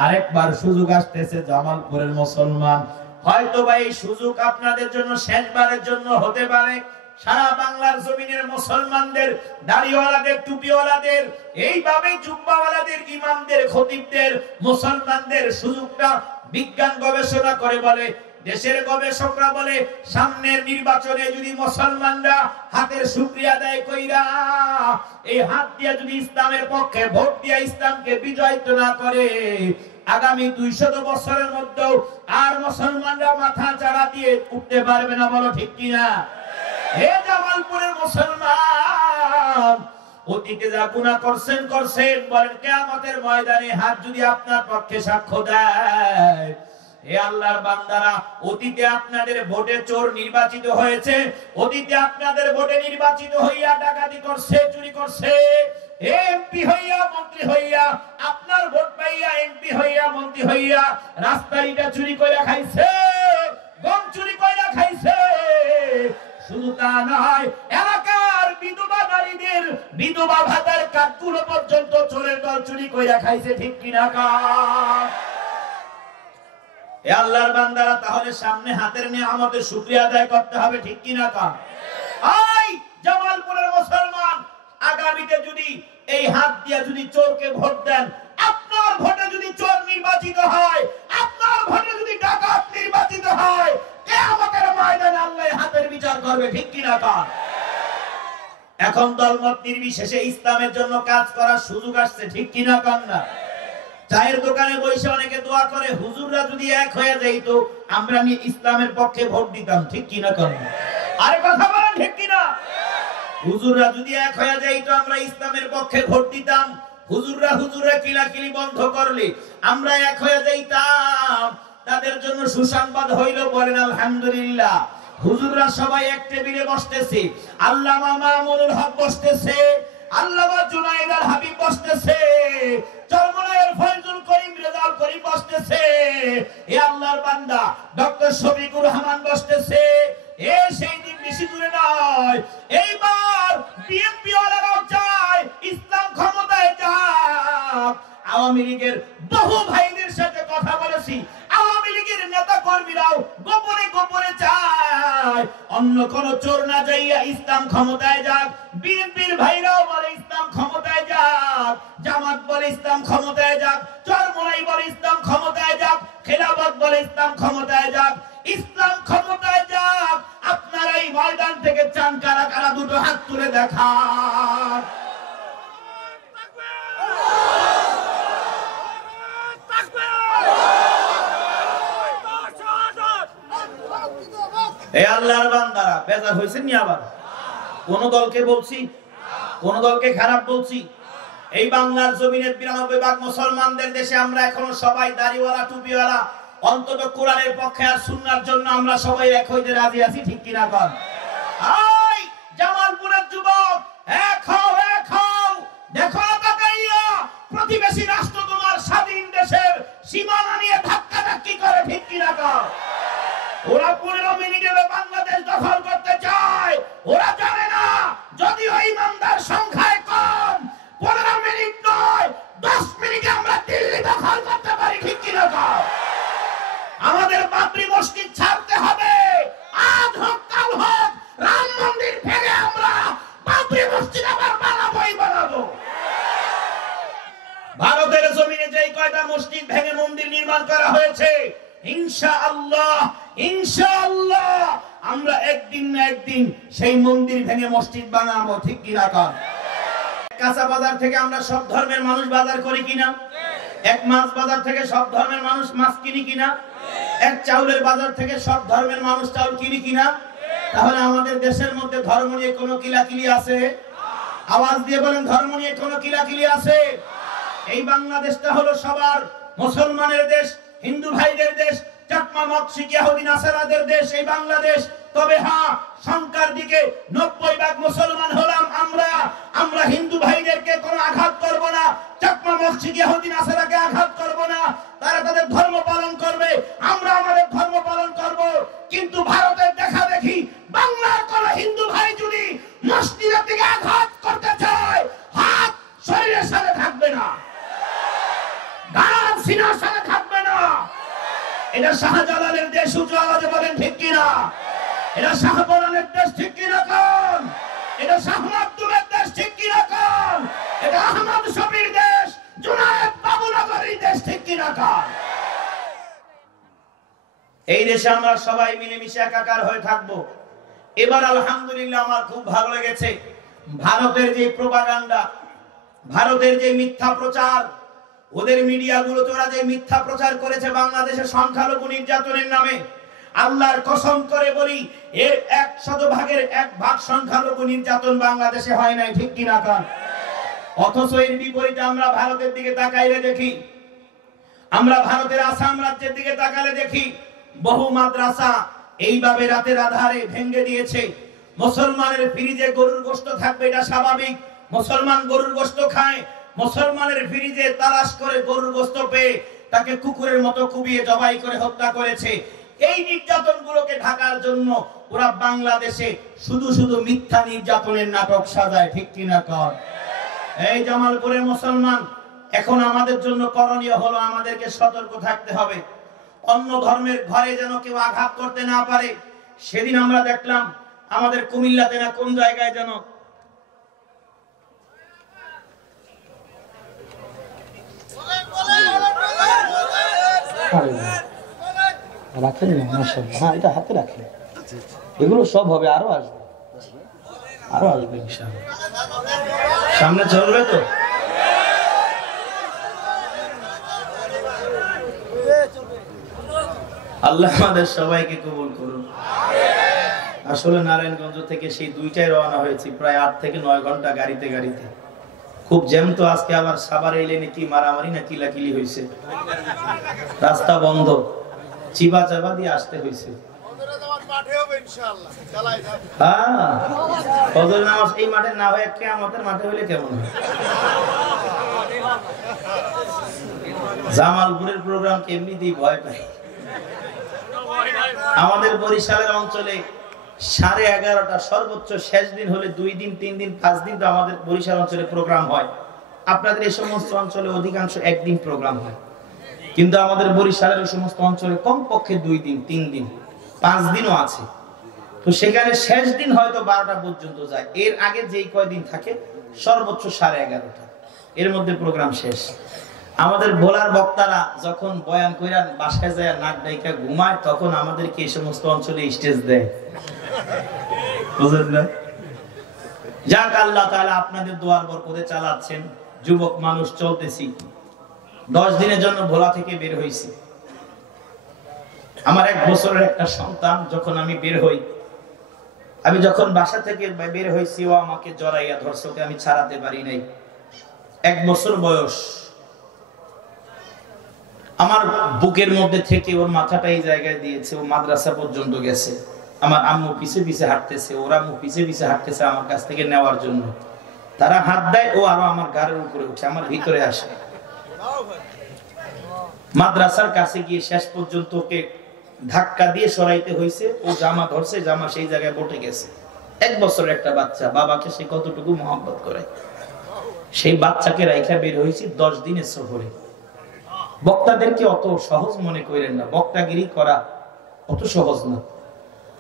আরেকবার সুযোগ আসতেছে। জামালপুরের মুসলমান, হয়তো বা এই সুযোগ আপনাদের জন্য শেষবারের জন্য হতে পারে। সারা বাংলার জমিনের মুসলমানদের, দাড়িওয়ালাদের, টুপিওয়ালাদের, এইভাবে জুব্বাওয়ালাদের, ইমামদের, খতিবদের, মুসলমানদের সুযোগটা বিজ্ঞান গবেষণা করে বলে, দেশের গবেষকরা বলে, সামনের নির্বাচনে যদি মুসলমানরা হাতের শুকরিয়া আদায় কইরা এই হাত দিয়ে যদি ইসলামের পক্ষে ভোট দিয়ে ইসলামকে বিজয়িত না করে, আগামী 200 বছরের মধ্যেও আর মুসলমানরা মাথা চাড়া দিয়ে উঠতে পারবে না। বলো ঠিক কিনা? হে জামালপুরের মুসলমান, অতীতে যা গুনাহ করছেন করছেন, বলেন কিয়ামতের ময়দানে হাত যদি আপনার পক্ষে সাক্ষ্য দেয়, হে আল্লাহর বান্দারা, অতীতে আপনাদের ভোটে চোর নির্বাচিত হয়েছে, অতীতে আপনাদের ভোটে নির্বাচিত হইয়া ডাকাতি করছে, চুরি করছে, এমপি হইয়া, মন্ত্রী হইয়া, আপনার ভোট পাইয়া এমপি হইয়া, মন্ত্রী হইয়া রাস্তারিটা চুরি কইরা খাইছে, গম চুরি কইরা খাইছে। শুধু তা নয়, এলাকার বিধবা নারীদের বিধবা ভাতার কার্ডগুলো পর্যন্ত চোরের দল চুরি কইরা খাইছে। ঠিক কিনা কার? এ আল্লাহর বান্দারা, তাহলে সামনে হাতের নিয়ামতের শুকরিয়া আদায় করতে হবে। ঠিক কিনা কার? আই জামালপুরের মুসলমান, আগামীতে যদি এই হাত দিয়ে যদি চোরকে ভোট দেন, আপনার ভোটে যদি চোর নির্বাচিত হয়, আপনার ভোটে যদি ডাকাত নির্বাচিত হয়, কিয়ামতের ময়দানে আল্লাহ হাতের বিচার করবে। ঠিক কিনা কার? এখন দলমত নির্বিশেষে ইসলামের জন্য কাজ করার সুযোগ আসছে। ঠিক কিনা কার? না, চায়ের দোকানে বসে অনেকে দোয়া করে, হুজুররা যদি এক হয়ে যাইত আমরা ইসলামের পক্ষে ভোট দিতাম। ঠিক কিনা কার? আরে কথা বলেন ঠিক কিনা? হুজুররা যদি এক হয়ে যাইতো আমরা ইসলামের পক্ষে ভোট দিতাম। হুজুররা কিলাকিলি বন্ধ করলে আমরা এক হয়ে যাইতাম। তাদের জন্য সুসংবাদ হইল, বলেন আলহামদুলিল্লাহ। হুজুররা সবাই এক টেবিলে বসতেছে, আল্লামা মামুনুল হক বসতেছে, আল্লামা জুনায়েদ আল হাবিব বসতেছে, চরমনায়ের ফয়জুল করিম রেজাউল করিম বসতেছে, এ আল্লাহর বান্দা ডক্টর শফিকুর রহমান বসতেছে। এ সেই দিন বেশি দূরে নয়, এইবার বিএনপি ওয়ালারাও চায় ইসলাম ক্ষমতায় যাক। আওয়ামী লীগের বহু ভাইদের সাথে কথা বলেছি, আওয়ামী লীগের নেতা কর্মীরাও গোপনে গোপনে চায় অন্য কোন চোর না যাইয়া ইসলাম ক্ষমতায় যাক। বিএনপির ভাইরাও বলে ইসলাম ক্ষমতায় যাক, জামাত বলে ইসলাম ক্ষমতায় যাক, চরমোনাই বলে ইসলাম ক্ষমতায় যাক, খেলাফত বলে ইসলাম ক্ষমতায় যাক। ইসলাম ক্ষমতায় যাক, আপনারা এই ময়দান থেকে চান কারা কারা? দুটো হাত তুলে দেখান। এই আল্লাহর বান্দারা, বেজার হয়েছেন নি? আবার কোন দলকে বলছি, কোন দলকে খারাপ বলছি? এই বাংলার জমিনের 92% মুসলমানদের দেশে আমরা এখনো সবাই দাড়িওয়ালা, টুপিওয়ালা, অন্তত কোরআনের পক্ষে আর সুন্নাহর জন্য আমরা সবাই এক হইতে রাজি আছি। ঠিক কিনা কর? আই জামালপুরের যুবক, এক হও, এক হও। দেখো তাকাইয়া, প্রতিবেশী রাষ্ট্র তোমার স্বাধীন দেশের সীমানা নিয়ে ধাক্কাধাক্কি করে। ঠিক কিনা কর? ওরা 15 মিনিটে বাংলাদেশ দখল করতে চায়। ওরা জানে না যদিও ইমানদার সংখ্যায় কম, 15 মিনিট নয় 10 মিনিটে আমরা দিল্লি দখল করতে পারি। ঠিক কিনা কর? আমাদের বাবরি মসজিদ ছাড়তে হবে, আজ হোক কাল হোক। রাম মন্দির ভেঙে আমরা বাবরি মসজিদ আবার বানাবোই বানাবো। থেকে যেই কয়টা মসজিদ ভেঙে মন্দির নির্মাণ করা হয়েছে, ইনশাআল্লাহ ইনশাআল্লাহ আমরা একদিন না একদিন সেই মন্দির ভেঙে মসজিদ বানাবো, ঠিক কিনা কন? কাঁচা বাজার থেকে আমরা সব ধর্মের মানুষ বাজার করি কিনা? এক মাছ বাজার থেকে সব ধর্মের মানুষ মাছ কিনি কিনা? এক চাউলের বাজার থেকে সব ধর্মের মানুষ চাউল কিনি কিনা? তাহলে আমাদের দেশের মধ্যে ধর্ম নিয়ে কোনো কিলাকিলি আছে? আওয়াজ দিয়ে বলেন, ধর্ম নিয়ে কোনো কিলাকিলি আছে? এই বাংলাদেশটা হলো সবার, মুসলমানের দেশ, হিন্দু ভাইদের দেশ, চাকমা মৎসিক ইহুদি নাসারাদের দেশ এই বাংলাদেশ। তবে হ্যাঁ, সংখ্যার দিকে 90% মুসলমান হলাম আমরা। আমরা হিন্দু ভাইদেরকে কোনো আঘাত করব না, চাকমা মৎসিক ইহুদি নাসারাকে আঘাত করব না। তারা তাদের ধর্ম পালন করবে, আমরা আমাদের ধর্ম পালন করব। কিন্তু ভারতের দেখা দেখি বাংলার কোন হিন্দু ভাই যদি মসজিদের দিকে আঘাত করতে চায়, হাত শরীরের সাথে থাকবে না, গান সিনার সাথে থাকবে না। এটা শাহজালালের দেশ, উঁচু আওয়াজে বলেন ঠিক কিনা? এটা শাহপরানের দেশ, ঠিক কিনা কোন? এটা শাহ মাকদুমের দেশ, ঠিক কিনা কোন? এটা আহমদ শফির দেশ, জুনায়েদ বাবুনগরীর দেশ, ঠিক কিনা কোন? এই দেশে আমরা সবাই মিলেমিশে একাকার হয়ে থাকবো। এবার আলহামদুলিল্লাহ আমার খুব ভালো লেগেছে, ভারতের যে প্রোপাগান্ডা, ভারতের যে মিথ্যা প্রচার, ওদের মিডিয়াগুলোতে ওরা যে মিথ্যা প্রচার করেছে বাংলাদেশের সংখ্যালঘু নির্যাতনের নামে, আল্লাহর কসম করে বলি এর 100% সংখ্যালঘু নির্যাতন বাংলাদেশে হয় নাই, ঠিক কিনা কোন? অথচ এর বিপরীতে আমরা ভারতের দিকে তাকাইলে দেখি, আমরা ভারতের আসাম রাজ্যের দিকে তাকালে দেখি বহু মাদ্রাসা এইভাবে রাতের আধারে ভেঙে দিয়েছে। মুসলমানের ফ্রিজে গরুর গোশত থাকবে, এটা স্বাভাবিক, মুসলমান গরুর গোশত খায়। মুসলমানের ফ্রিজে তালাশ করে গরুর গোশত পেয়ে তাকে কুকুরের মতো কুবিয়ে জবাই করে হত্যা করেছে। এই নির্যাতনগুলোকে ঢাকার জন্য ওরা বাংলাদেশে শুধু শুধু মিথ্যা নির্যাতনের নাটক সাজায়, ঠিক কিনা কর? এই জামালপুরের মুসলমান, এখন আমাদের জন্য করণীয় হলো আমাদেরকে সতর্ক থাকতে হবে, অন্য ধর্মের ঘরে যেন কেউ আঘাত করতে না পারে। সেদিন আমরা দেখলাম আমাদের কুমিল্লাতে না কোন জায়গায় যেন রাখেন না, মাশাআল্লাহ। হ্যাঁ, এটা হাতে রাখেন, এগুলো সব হবে, আরো আসবে, আরো আসবে ইনশাআল্লাহ, সামনে চলবে তো। আল্লাহ আমাদের সবাইকে কবুল করুন। আসলে নারায়ণগঞ্জ থেকে সেই 2টায় রওনা হয়েছি, প্রায় 8 থেকে 9 ঘন্টা গাড়িতে গাড়িতে। খুব জ্যাম তো আজকে, আবার সাভার এই লেনে কি মারামারি না কিলাকিলি হয়েছে, রাস্তা বন্ধ, চিবা চাবা দিয়ে আসতে হয়েছে। ফজর নামাজ এই মাঠে না হয়ে কিয়ামতের মাঠে হইলে কেমন হয়? জামালপুরের প্রোগ্রাম এমনিতেই ভয় পাই। আমাদের বরিশালের অঞ্চলে 11:30 সর্বোচ্চ, শেষ দিন হলে 2 দিন 3 দিন 5 দিন তো আমাদের বরিশাল অঞ্চলে প্রোগ্রাম হয়। আপনাদের এই সমস্ত অঞ্চলে অধিকাংশ একদিন প্রোগ্রাম হয়, কিন্তু আমাদের বরিশালের এই সমস্ত অঞ্চলে কমপক্ষে 2 দিন 3 দিন 5 দিনও আছে। তো সেখানে শেষ দিন হয়তো 12টা পর্যন্ত যায়, এর আগে যেই কয়দিন থাকে সর্বোচ্চ 11:30, এর মধ্যে প্রোগ্রাম শেষ। আমাদের ভোলার বক্তারা যখন বয়ান কইরা বাসায় যায় নাক ডাইকা ঘুমায়, তখন আমাদেরকে এই সমস্ত অঞ্চলে স্টেজ দেয়, বুঝলেন না? যাক, আল্লাহ তাআলা আপনাদের দোয়ার বরকতে চালাচ্ছেন। যুবক মানুষ, চলতেছি। 10 দিনের জন্য ভোলা থেকে বের হইছি। আমার 1 বছরের একটা সন্তান, যখন আমি বের হই, আমি যখন বাসা থেকে বের হইছি, ও আমাকে জড়াইয়া ধরছে, ওকে আমি ছাড়াতে পারি নাই। 1 বছর বয়স, আমার বুকের মধ্যে থেকে ওর মাথাটা এই জায়গায় দিয়েছে, ও মাদ্রাসা পর্যন্ত গেছে। আমার আম্মু পিছে পিছে হাঁটতেছে, ওর আম্মু পিছে পিছে হাঁটতেছে আমার কাছ থেকে নেওয়ার জন্য। তারা হাত দেয়, ও আরো আমার গাড়ির উপরে উঠে আমার ভিতরে আসে। মাদ্রাসার কাছে গিয়ে শেষ পর্যন্ত ওকে ধাক্কা দিয়ে সরাইতে হয়েছে। ও জামা ধরছে, জামা সেই জায়গায় বটে গেছে। 1 বছরের একটা বাচ্চা, বাবাকে সে কতটুকু মহব্বত করে, সেই বাচ্চাকে রাইখা বের হয়েছি 10 দিনের সফরে। বক্তাদেরকে অত সহজ মনে করেন না, বক্তাগিরি করা অত সহজ না।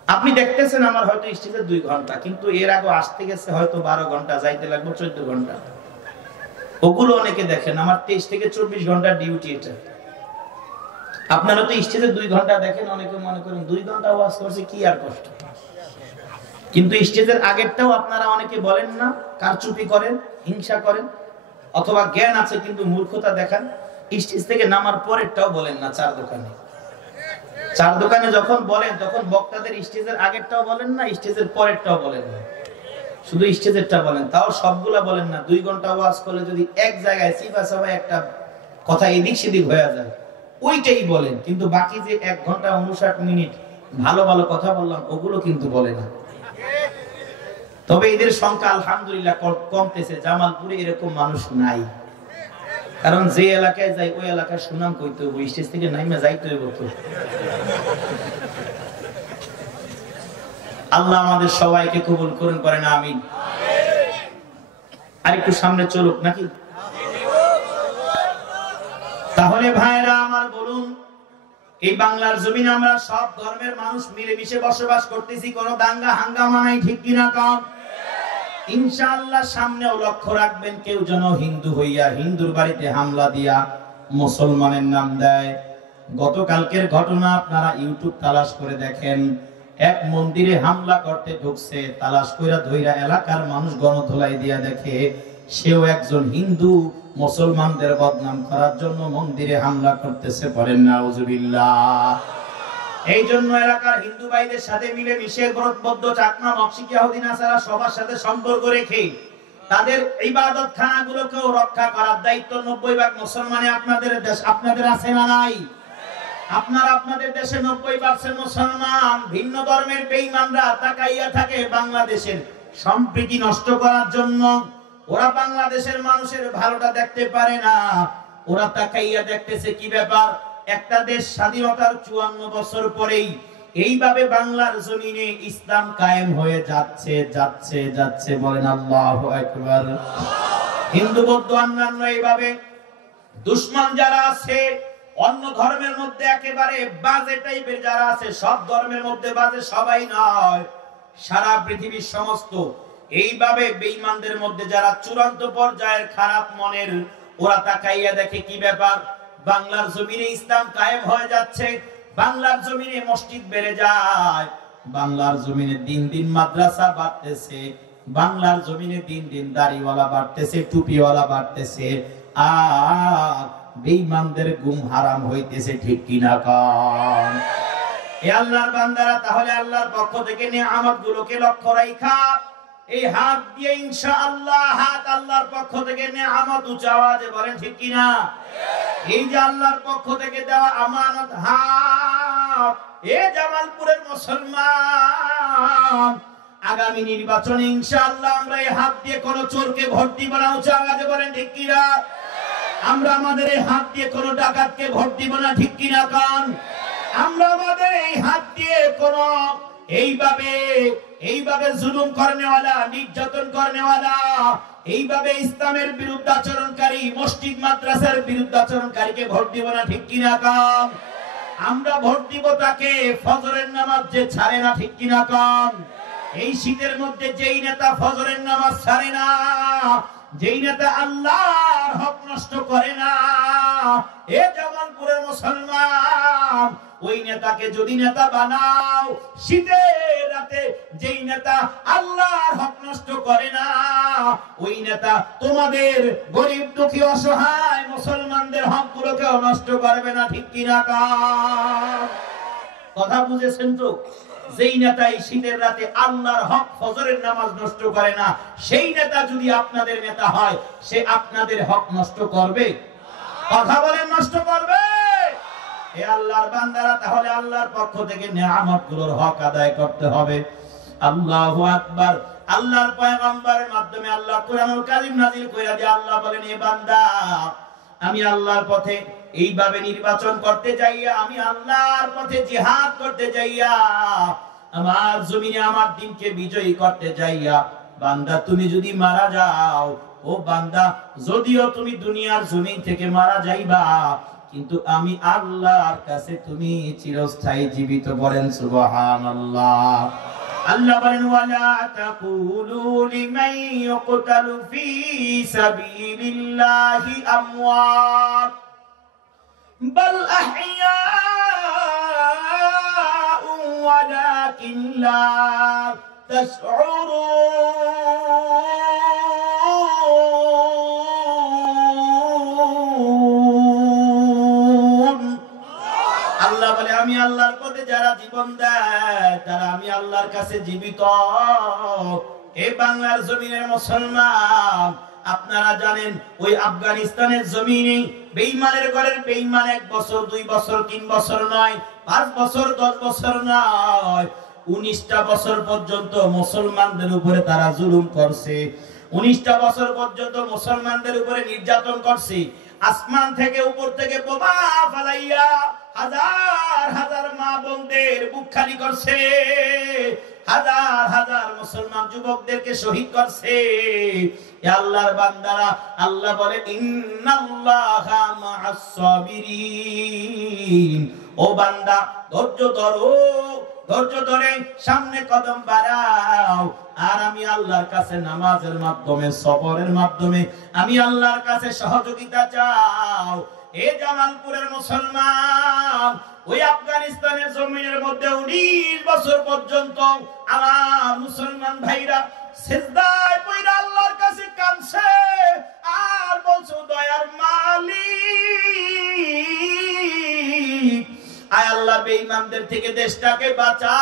আপনি দেখতেছেন আমার হয়তো স্টেজে 2 ঘন্টা, কিন্তু এর আগে আসতে গেছে হয়তো 12 ঘন্টা, যাইতে লাগবে 14 ঘন্টা। ওগুলো অনেকে দেখেন। আমার 23 থেকে 24 ঘন্টা ডিউটি এটা। আপনারা তো স্টেজে 2 ঘন্টা দেখেন, অনেকে মনে করেন 2 ঘন্টা ওয়াজ করছে কি আর কষ্ট, কিন্তু স্টেজের আগেরটাও আপনারা অনেকে বলেন না, কারচুপি করেন, হিংসা করেন, অথবা জ্ঞান আছে কিন্তু মূর্খতা দেখান। স্টেজ থেকে নামার পরেরটাও বলেন না। চার দোকানে যখন বলেন তখন বক্তাদের স্টেজের আগেরটাও বলেন না, স্টেজের পরেরটাও বলেন না, শুধু স্টেজেরটা বলেন। তাও সবগুলা বলেন না। 2 ঘন্টা ওয়াজ করলে যদি এক জায়গায় সিফা সবাই একটা কথা এদিক সেদিক হয়ে যায়, ওইটাই বলেন, কিন্তু বাকি যে 1 ঘন্টা 59 মিনিট ভালো ভালো কথা বললাম ওগুলো কিন্তু বলে না। তবে এদের সংখ্যা আলহামদুলিল্লাহ কমতেছে। জামালপুরে এরকম মানুষ নাই, কারণ যে এলাকায় যাই ওই এলাকার সুনাম কইতে হবে, স্টেজ থেকে নাইমা যাইতে হবে তো। আল্লাহ আমাদের সবাইকে কবুল করুন, করেন আমিন। আর একটু সামনে চলুক নাকি? তাহলে ভাইরা আমার বলুন, এই বাংলার জমিনে আমরা সব ধর্মের মানুষ মিলেমিশে বসবাস করতেছি, কোনো দাঙ্গা হাঙ্গামা নাই, ঠিক কিনা কম? ইনশাআল্লাহ সামনেও লক্ষ্য রাখবেন কেউ যেন হিন্দু হইয়া হিন্দুর বাড়িতে হামলা দিয়া মুসলমানের নাম দেয়। গতকালকের ঘটনা আপনারা ইউটিউব তালাশ করে দেখেন, এক মন্দিরে হামলা করতে ঢুকছে, তালাশ কইরা ধইরা এলাকার মানুষ গণধোলাই দিয়া দেখে সেও একজন হিন্দু, মুসলমানদের বদনাম করার জন্য মন্দিরে হামলা করতেছে। পড়েন নাউজুবিল্লাহ। এই জন্য এলাকার হিন্দু ভাইদের সাথে মিলে মিশে গ্রহবদ্ধ চাকমা মক্সিক ইহুদি নাসারা সবার সাথে সম্পর্ক রেখে তাদের ইবাদত খানাগুলোকেও রক্ষা করার দায়িত্ব 90 ভাগ মুসলমানে আপনাদের দেশ আপনাদের আছে না নাই? আপনারা আপনাদের দেশে 90% মুসলমান, ভিন্ন ধর্মের বেঈমানরা তাকাইয়া থাকে বাংলাদেশের সম্প্রীতি নষ্ট করার জন্য। ওরা বাংলাদেশের মানুষের ভালোটা দেখতে পারে না, ওরা তাকাইয়া দেখতেছে কি ব্যাপার, একটা দেশ স্বাধীনতার 54 বছর পরেই এইভাবে বাংলার জমিনে ইসলাম কায়েম হয়ে যাচ্ছে যাচ্ছে যাচ্ছে। বলেন আল্লাহু আকবার। হিন্দু বৌদ্ধ অন্যান্য এইভাবে দুশমন যারা আছে, অন্য ধর্মের মধ্যে একেবারে বাজে টাইপের যারা আছে, সব ধর্মের মধ্যে বাজে সবাই নয়, সারা পৃথিবীর সমস্ত এইভাবে বেঈমানদের মধ্যে যারা চূড়ান্ত পর্যায়ের খারাপ মনের, ওরা তাকাইয়া দেখে কি ব্যাপার, বাংলার জমিনে ইসলাম কায়েম হয়ে যাচ্ছে, বাংলার জমিনে মসজিদ বেড়ে যায়, বাংলার জমিনে দিন দিন মাদ্রাসা বাড়তেছে, বাংলার জমিনে দিন দিন দাড়িওয়ালা বাড়তেছে, টুপিওয়ালা বাড়তেছে, আর বেঈমানদের গুম হারাম হইতেছে। ঠিক কিনা কন? এ আল্লাহর বান্দারা, তাহলে আল্লাহর পক্ষ থেকে নিয়ামত গুলোকে লক্ষ্য রাখা, এই হাত দিয়ে ইনশাআল্লাহ, হাত আল্লাহর পক্ষ থেকে নিয়ামত উচ্চ আওয়াজে বলেন ঠিক কিনা? এই যে আল্লাহর পক্ষ থেকে দেওয়া আমানত হাত, এ জামালপুরের মুসলমান, আগামী নির্বাচনে ইনশাআল্লাহ আমরা এই হাত দিয়ে কোন চোরকে ভোট দিব না, উচ্চ আওয়াজে বলেন ঠিক কিনা? আমরা আমাদের এই হাত দিয়ে কোন ডাকাতকে ভোট দিব না, ঠিক কিনা কান? আমরা আমাদের এই হাত দিয়ে কোন এইভাবে জুলুম করনেওয়ালা, নির্যাতন করনেওয়ালা, এইভাবে ইসলামের বিরুদ্ধে আচরণকারী, মসজিদ মাদ্রাসার বিরুদ্ধে আচরণকারীকে ভোট দিব না, ঠিক কিনা কান? আমরা ভোট দিব তাকে ফজরের নামাজ যে ছাড়ে না, ঠিক কিনা কান? এই শীতের মধ্যে যেই নেতা ফজরের নামাজ ছাড়ে না, যেই নেতা আল্লাহর হক নষ্ট করে না, এ জামালপুরের মুসলমান, ওই নেতাকে যদি নেতা বানাও, শীতের রাতে যেই নেতা আল্লাহর হক নষ্ট করে না, ওই নেতা তোমাদের গরিব দুঃখী অসহায় মুসলমানদের হকগুলোকেও নষ্ট করবে না, ঠিক কিনা কান? কথা বুঝেছেন তো? যেই নেতা এই শীতের রাতে আল্লাহর হক ফজরের নামাজ নষ্ট করে না, সেই নেতা যদি আপনাদের নেতা হয়, সে আপনাদের হক নষ্ট করবে? কথা বলেন, নষ্ট করবে? হে আল্লাহর বান্দারা, তাহলে আল্লাহর পক্ষ থেকে নিয়ামতগুলোর হক আদায় করতে হবে। আল্লাহু আকবার। আল্লাহর পয়গম্বরের মাধ্যমে আল্লাহ কোরআনুল কারীম নাযিল কইরা দিয়ে আল্লাহ বলেন, এ বান্দা, আমি আল্লাহর পথে এইভাবে নির্বাচন করতে যাইয়া, আমি আল্লাহর পথে জিহাদ করতে যাইয়া, আমার জমিনে আমার দ্বীনকে বিজয়ী করতে যাইয়া, বান্দা তুমি যদি মারা যাও, ও বান্দা, যদিও তুমি দুনিয়ার জমিন থেকে মারা যাইবা, কিন্তু আমি আল্লাহর কাছে তুমি চিরস্থায়ী জীবিত। বলেন সুবহানাল্লাহ। আল্লাহ বলেন ওয়ালা তাকুলু লিমান ইউকতালু ফি সাবিলিল্লাহি আমওয়াত বাল আহইয়াউ ওয়ালাকিন লা তাশউরুন। আল্লাহ বলে আমি আল্লাহর পথে যারা জীবন দেয় তারা আমি আল্লাহর কাছে জীবিত। এই বাংলার জমিনের মুসলমান, আপনারা জানেন ওই আফগানিস্তানের জমিনে বেঈমানের ঘরের বেঈমান 1 বছর 2 বছর 3 বছর নয়, 5 বছর 10 বছর নয়, 19টা বছর পর্যন্ত মুসলমানদের উপরে তারা জুলুম করছে। 19টা বছর পর্যন্ত মুসলমানদের উপরে নির্যাতন করছে। আসমান থেকে উপর থেকে বোমা ফালাইয়া হাজার হাজার মা বোনদের বুক খালি করছে, হাজার হাজার মুসলমান যুবকদেরকে শহীদ করছে। এ আল্লাহর বান্দারা, আল্লাহ বলে ইন্নাল্লাহা মা'আস সাবিরিন। ও বান্দা ধৈর্য ধরো, ধৈর্য ধরে সামনে কদম বাড়াও। আর আমি আল্লাহর কাছে নামাজের মাধ্যমে, সবরের মাধ্যমে আমি আল্লাহর কাছে সহযোগিতা চাও। এ জামালপুরের মুসলমান, ওই আফগানিস্তানের জমিনের মধ্যে 19 বছর পর্যন্ত আমার মুসলমান ভাইরা সিজদায় পড়ে আল্লাহর কাছে কাঁদছে আর বলছো দয়ার মালিক, আয় আল্লাহ বেঈমানদের থেকে দেশটাকে বাঁচাও।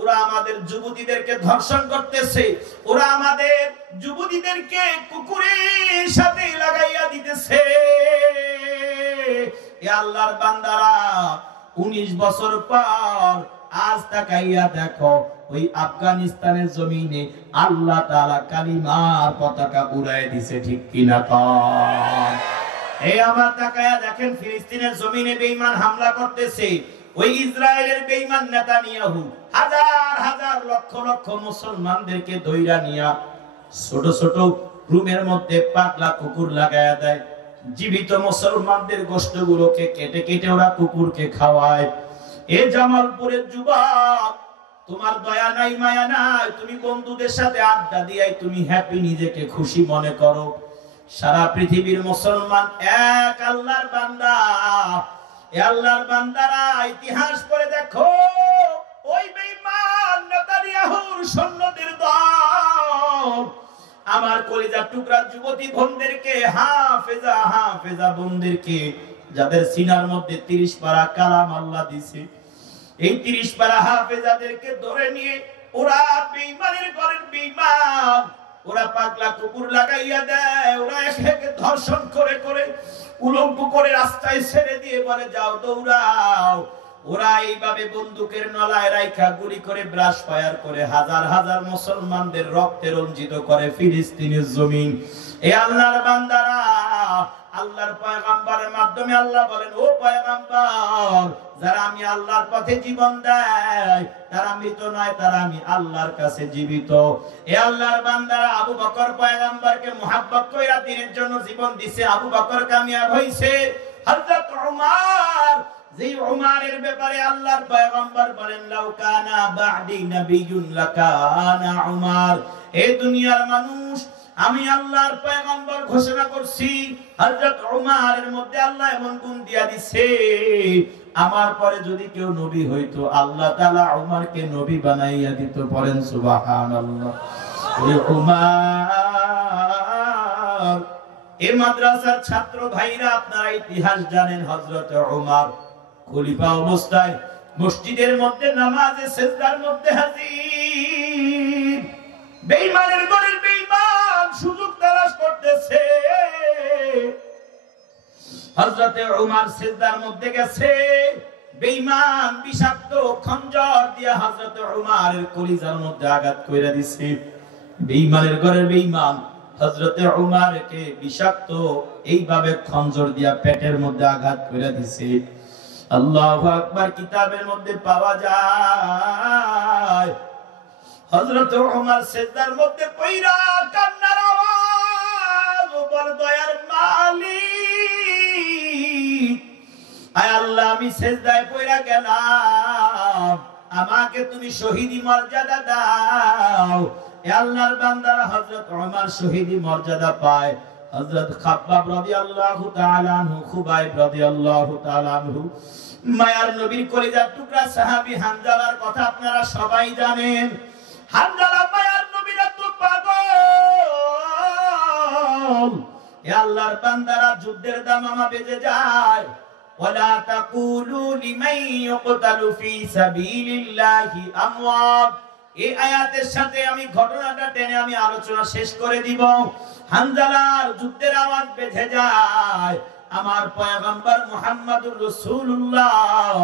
ওরা আমাদের যুবতীদেরকে ধর্ষণ করতেছে, ওরা আমাদের যুবতীদেরকে কুকুরের সাথে লাগাইয়া দিতেছে। এ আল্লাহর বান্দারা, 19 বছর পর আজ তাকাইয়া দেখো ওই আফগানিস্তানের জমিনে আল্লাহ তাআলা কালিমার পতাকা উড়ায় দিছে, ঠিক কিনা কর? এই আমার তাকায়া দেখেন ফিলিস্তিনের জমিনে বেঈমান হামলা করতেছে। ওই ইসরায়েলের বেঈমান নেতানিয়াহু হাজার হাজার লক্ষ লক্ষ মুসলমানদেরকে দইরা নিয়া ছোট ছোট রুমের মধ্যে পাগলা কুকুর লাগায়া দেয়। জীবিত মুসলমানদের গোশতগুলোকে কেটে কেটে ওরা কুকুরকে খাওয়ায়। এ জামালপুরের যুবক, তোমার দয়া নাই মায়া নাই, তুমি বন্ধুদের সাথে আড্ডা দিয়াই তুমি হ্যাপি, নিজেকে খুশি মনে করো। সারা পৃথিবীর মুসলমান এক আল্লাহর বান্দা। এ আল্লাহর বান্দারা, ইতিহাস পড়ে দেখো ওই বেঈমান নেতানিয়াহুর সৈন্যদের দল আমার কলিজার টুকরা যুবতী বোনদেরকে, হাফেজা হাফেজা বোনদেরকে, যাদের সিনার মধ্যে 30 পারা কালাম আল্লাহ দিছে, এই 30 পারা হাফেজাদেরকে ধরে নিয়ে ওরা বেঈমানের ঘরের বেঈমান, ওরা পাগলা কুকুর লাগাইয়া দেয়। ওরা একে ধর্ষণ করে করে উলঙ্গ করে রাস্তায় ছেড়ে দিয়ে বলে যাও দৌড়াও। ওরা এইভাবে বন্দুকের নলায় রাইখা গুলি করে ব্রাশ ফায়ার করে হাজার হাজার মুসলমানদের রক্তে রঞ্জিত করে ফিলিস্তিনের জমিন। এ আল্লাহর বান্দারা, আল্লাহর পয়গম্বরের মাধ্যমে আল্লাহ বলেন, ও পয়গম্বর, যারা আমি আল্লাহর পথে জীবন দেয় তারা মৃত নয়, তারা আমি আল্লাহর কাছে জীবিত। এ আল্লাহর বান্দারা, আবু বকর পয়গম্বরকে মুহাব্বত কইরা দ্বীনের জন্য জীবন দিছে, আবু বকর কামিয়াব হইছে। হযরত উমর, যেই উমরের ব্যাপারে আল্লাহর পয়গম্বর বলেন, লাউ কানা বা'দি নাবিয়্যুন লাকানা উমর। এই দুনিয়ার মানুষ, আমি আল্লাহর পয়গম্বর ঘোষণা করছি, হযরত উমরের মধ্যে আল্লাহ এমন গুণ দিয়া দিছে, আমার পরে যদি কেউ নবী হইতো আল্লাহ তাআলা উমরকে নবী বানাইয়া দিত। পড়েন সুবহানাল্লাহ। ওই উমর, এই মাদ্রাসার ছাত্র ভাইরা, আপনারা ইতিহাস জানেন, হযরত উমর খলিফা অবস্থায় মসজিদের মধ্যে নামাজে সিজদার মধ্যে হাজির। বেঈমানের ঘরের বেঈমান সুযোগ তালাশ করতেছে। হযরত উমর সিজদার মধ্যে গেছে, বেঈমান বিষাক্ত খঞ্জর দিয়ে হযরত উমরের কলিজার মধ্যে আঘাত কইরা দিছে। বেঈমানের ঘরের বেঈমান হযরত উমরকে বিষাক্ত এইভাবে খঞ্জর দিয়া পেটের মধ্যে আঘাত কইরা দিছে। আল্লাহু আকবার। কিতাবের মধ্যে পাওয়া যায়, হযরত উমর সিজদার মধ্যে পইরা কান্নার আওয়াজ, বল দয়ার মালিক, আয় আল্লাহ, আমি সিজদায় পইরা গেলাম, আমাকে তুমি শহীদি মর্যাদা দাও। এ আল্লাহর বান্দারা হযরত ওমর শহীদি মর্যাদা পায়, হযরত খাব্বাব রাদিয়াল্লাহু তাআলা আনহু, খুবাইব রাদিয়াল্লাহু তাআলা আনহু, মায়ার নবীর কলিজার টুকরা সাহাবী হানজালার কথা আপনারা সবাই জানেন। হানজালা মায়ার নবীর এত পাগল। এ আল্লাহর বান্দারা যুদ্ধের দামামা বেজে যায়। ওয়ালা তাকুলু লিমান ইউকতালু ফি সাবিলিল্লাহি আমওয়াত। এই আয়াতের সাথে আমি ঘটনাটা টেনে আমি আলোচনা শেষ করে দিব। হানজালার যুদ্ধের আওয়াজ বেজে যায়। আমার পয়গম্বর মুহাম্মদুর রাসূলুল্লাহ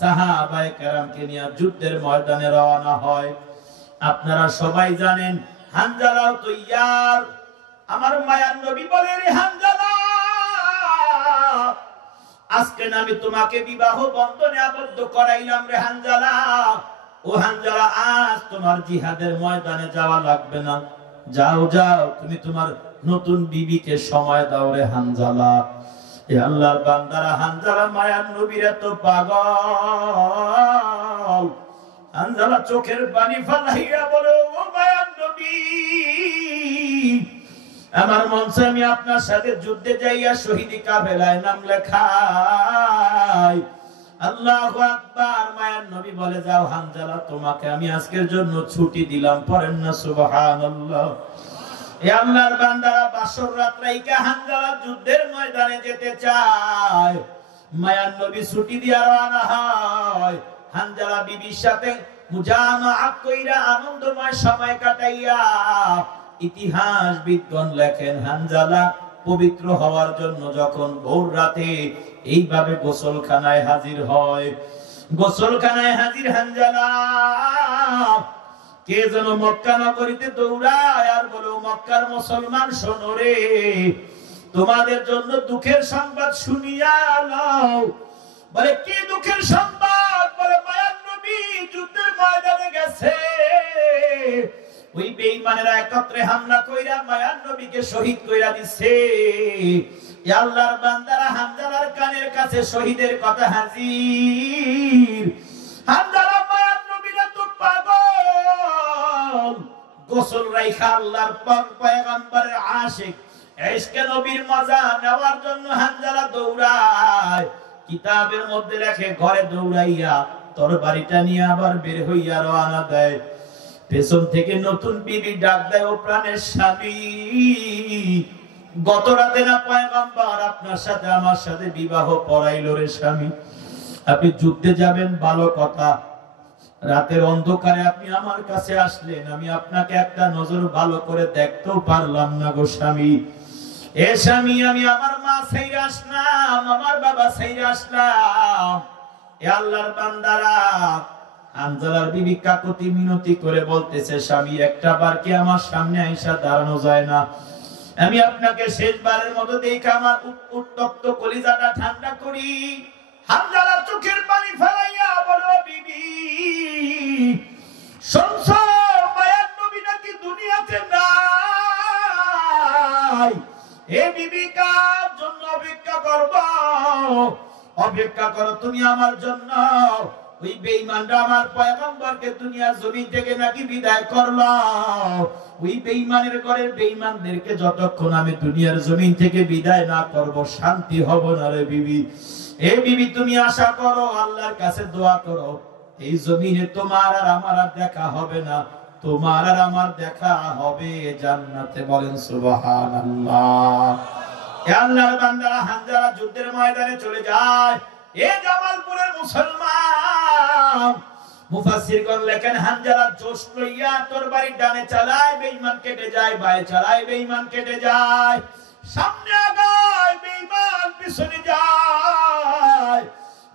সাহাবায়ে কেরামকে নিয়ে যুদ্ধের ময়দানে রওনা হয়। আপনারা সবাই জানেন হানজালাও তৈয়ার। আমার মায়ার নবী বলে, রে হানজালা, আজকে আমি তোমাকে বিবাহ বন্ধনে আবদ্ধ করাইলাম রে হানজালা। ও হানজালা, আজ তোমার জিহাদের ময়দানে যাওয়া লাগবে না। যাও যাও, তুমি তোমার নতুন বিবিকে সময় দাও রে হানজালা। এ আল্লাহর বান্দারা হানজালা মায়ার নবীর এত পাগল। হানজালা চোখের পানি ফালাইয়া বলে, ও মায়ার নবী, আমার মন চায় আমি আপনার সাথে যুদ্ধে যাইয়া শহীদি কাফেলায় নাম লেখাই। আল্লাহু আকবার। মায়ার নবী বলে, যাও হানজালা, তোমাকে আমি আজকের জন্য ছুটি দিলাম। পড়েন না সুবহানাল্লাহ। এ আল্লাহর বান্দারা বাসর রাত রাইকা হানজালা যুদ্ধের ময়দানে যেতে চায়। মায়ার নবী ছুটি দিয়া রওনা হয়। হানজালা বিবির সাথে মুজামাআত কইরা আনন্দময় সময় কাটাইয়া ইতিহাসবিদগণ লেখেন, হানজালা পবিত্র হওয়ার জন্য যখন ভোর রাতে এইভাবে গোসলখানায় হাজির হয়, গোসলখানায় হাজির হানজালা, কে যেন মক্কা নগরীতে দৌড়ায় আর বলো, মক্কার মুসলমান শোনো রে, তোমাদের জন্য দুঃখের সংবাদ শুনিয়া লও। বলে, কি দুঃখের সংবাদ? বলে, মায়ার নবী যুদ্ধের ময়দানে গেছে। ওই বেঈমানেরা একত্রে হামলা কইরা মায়ার নবীকে শহীদ কইরা দিছে। ইয়া আল্লাহর বান্দারা হানজালার কানের কাছে শহীদের কথা হাজির। হানজালা মায়ার নবীর তো পাগল। গোসল রাইখা আল্লাহর পাক পয়গম্বরের আশিক, ইশকে নবীর মজা নেওয়ার জন্য হানজালা দৌড়ায়। কিতাবের মধ্যে লেখে, ঘরে দৌড়াইয়া তরবারিটা নিয়ে আবার বের হইয়া রওনা দেয়। পেছন থেকে নতুন বিবি ডাক দেয়, ও প্রাণের স্বামী, গত রাতে না পয়গম্বর আপনার সাথে আমার সাথে বিবাহ পড়াইলো রে স্বামী। আপনি যুদ্ধে যাবেন ভালো কথা, রাতের অন্ধকারে আপনি আমার কাছে আসলেন, আমি আপনাকে একটা নজর ভালো করে দেখতেও পারলাম না গো স্বামী। এ স্বামী, আমি আমার মা ছাইরা আসলাম, আমার বাবা ছাইরা আসলাম। এ আল্লাহর বান্দারা হানজালার বিবি কাকুতি মিনতি করে বলতেছে, স্বামী, একটা বার কি আমার সামনে আইসা দাঁড়ানো যায় না? আমি আপনাকে শেষবারের মতো দেখে আমার উত্তপ্ত কলিজাটা ঠান্ডা করি। হানজালা চোখের পানি ফেলাইয়া বলো, বিবি শুনছো মায়ার নবী নাকি দুনিয়াতে নাই? এ বিবি, কার জন্য অপেক্ষা করব? অপেক্ষা করো তুমি আমার জন্য। ওই বেঈমানরা আমার পয়গম্বরকে দুনিয়ার জমিন থেকে নাকি বিদায় করলো। ওই বেঈমানের ঘরের বেঈমানদেরকে যতক্ষণ আমি দুনিয়ার জমিন থেকে বিদায় না করব, শান্তি হব না রে বিবি। এ বিবি, তুমি আশা করো, আল্লাহর কাছে দোয়া করো, এই জমিনে তোমার আর আমার আর দেখা হবে না, তোমার আর আমার দেখা হবে জান্নাতে। বলেন সুবহানাল্লাহ। এ আল্লাহর বান্দারা হানজালা যুদ্ধের ময়দানে চলে যায়। এ জামালপুরের মুসলমান মুফাসসিরগণ লেখেন, হানজালা জোশ লইয়া তরবারি ডানে চালায়, বেঈমান কেটে যায়, বায়ে চালায়, বেঈমান কেটে যায়, সামনে আগায়, বেঈমান পিছনে যায়।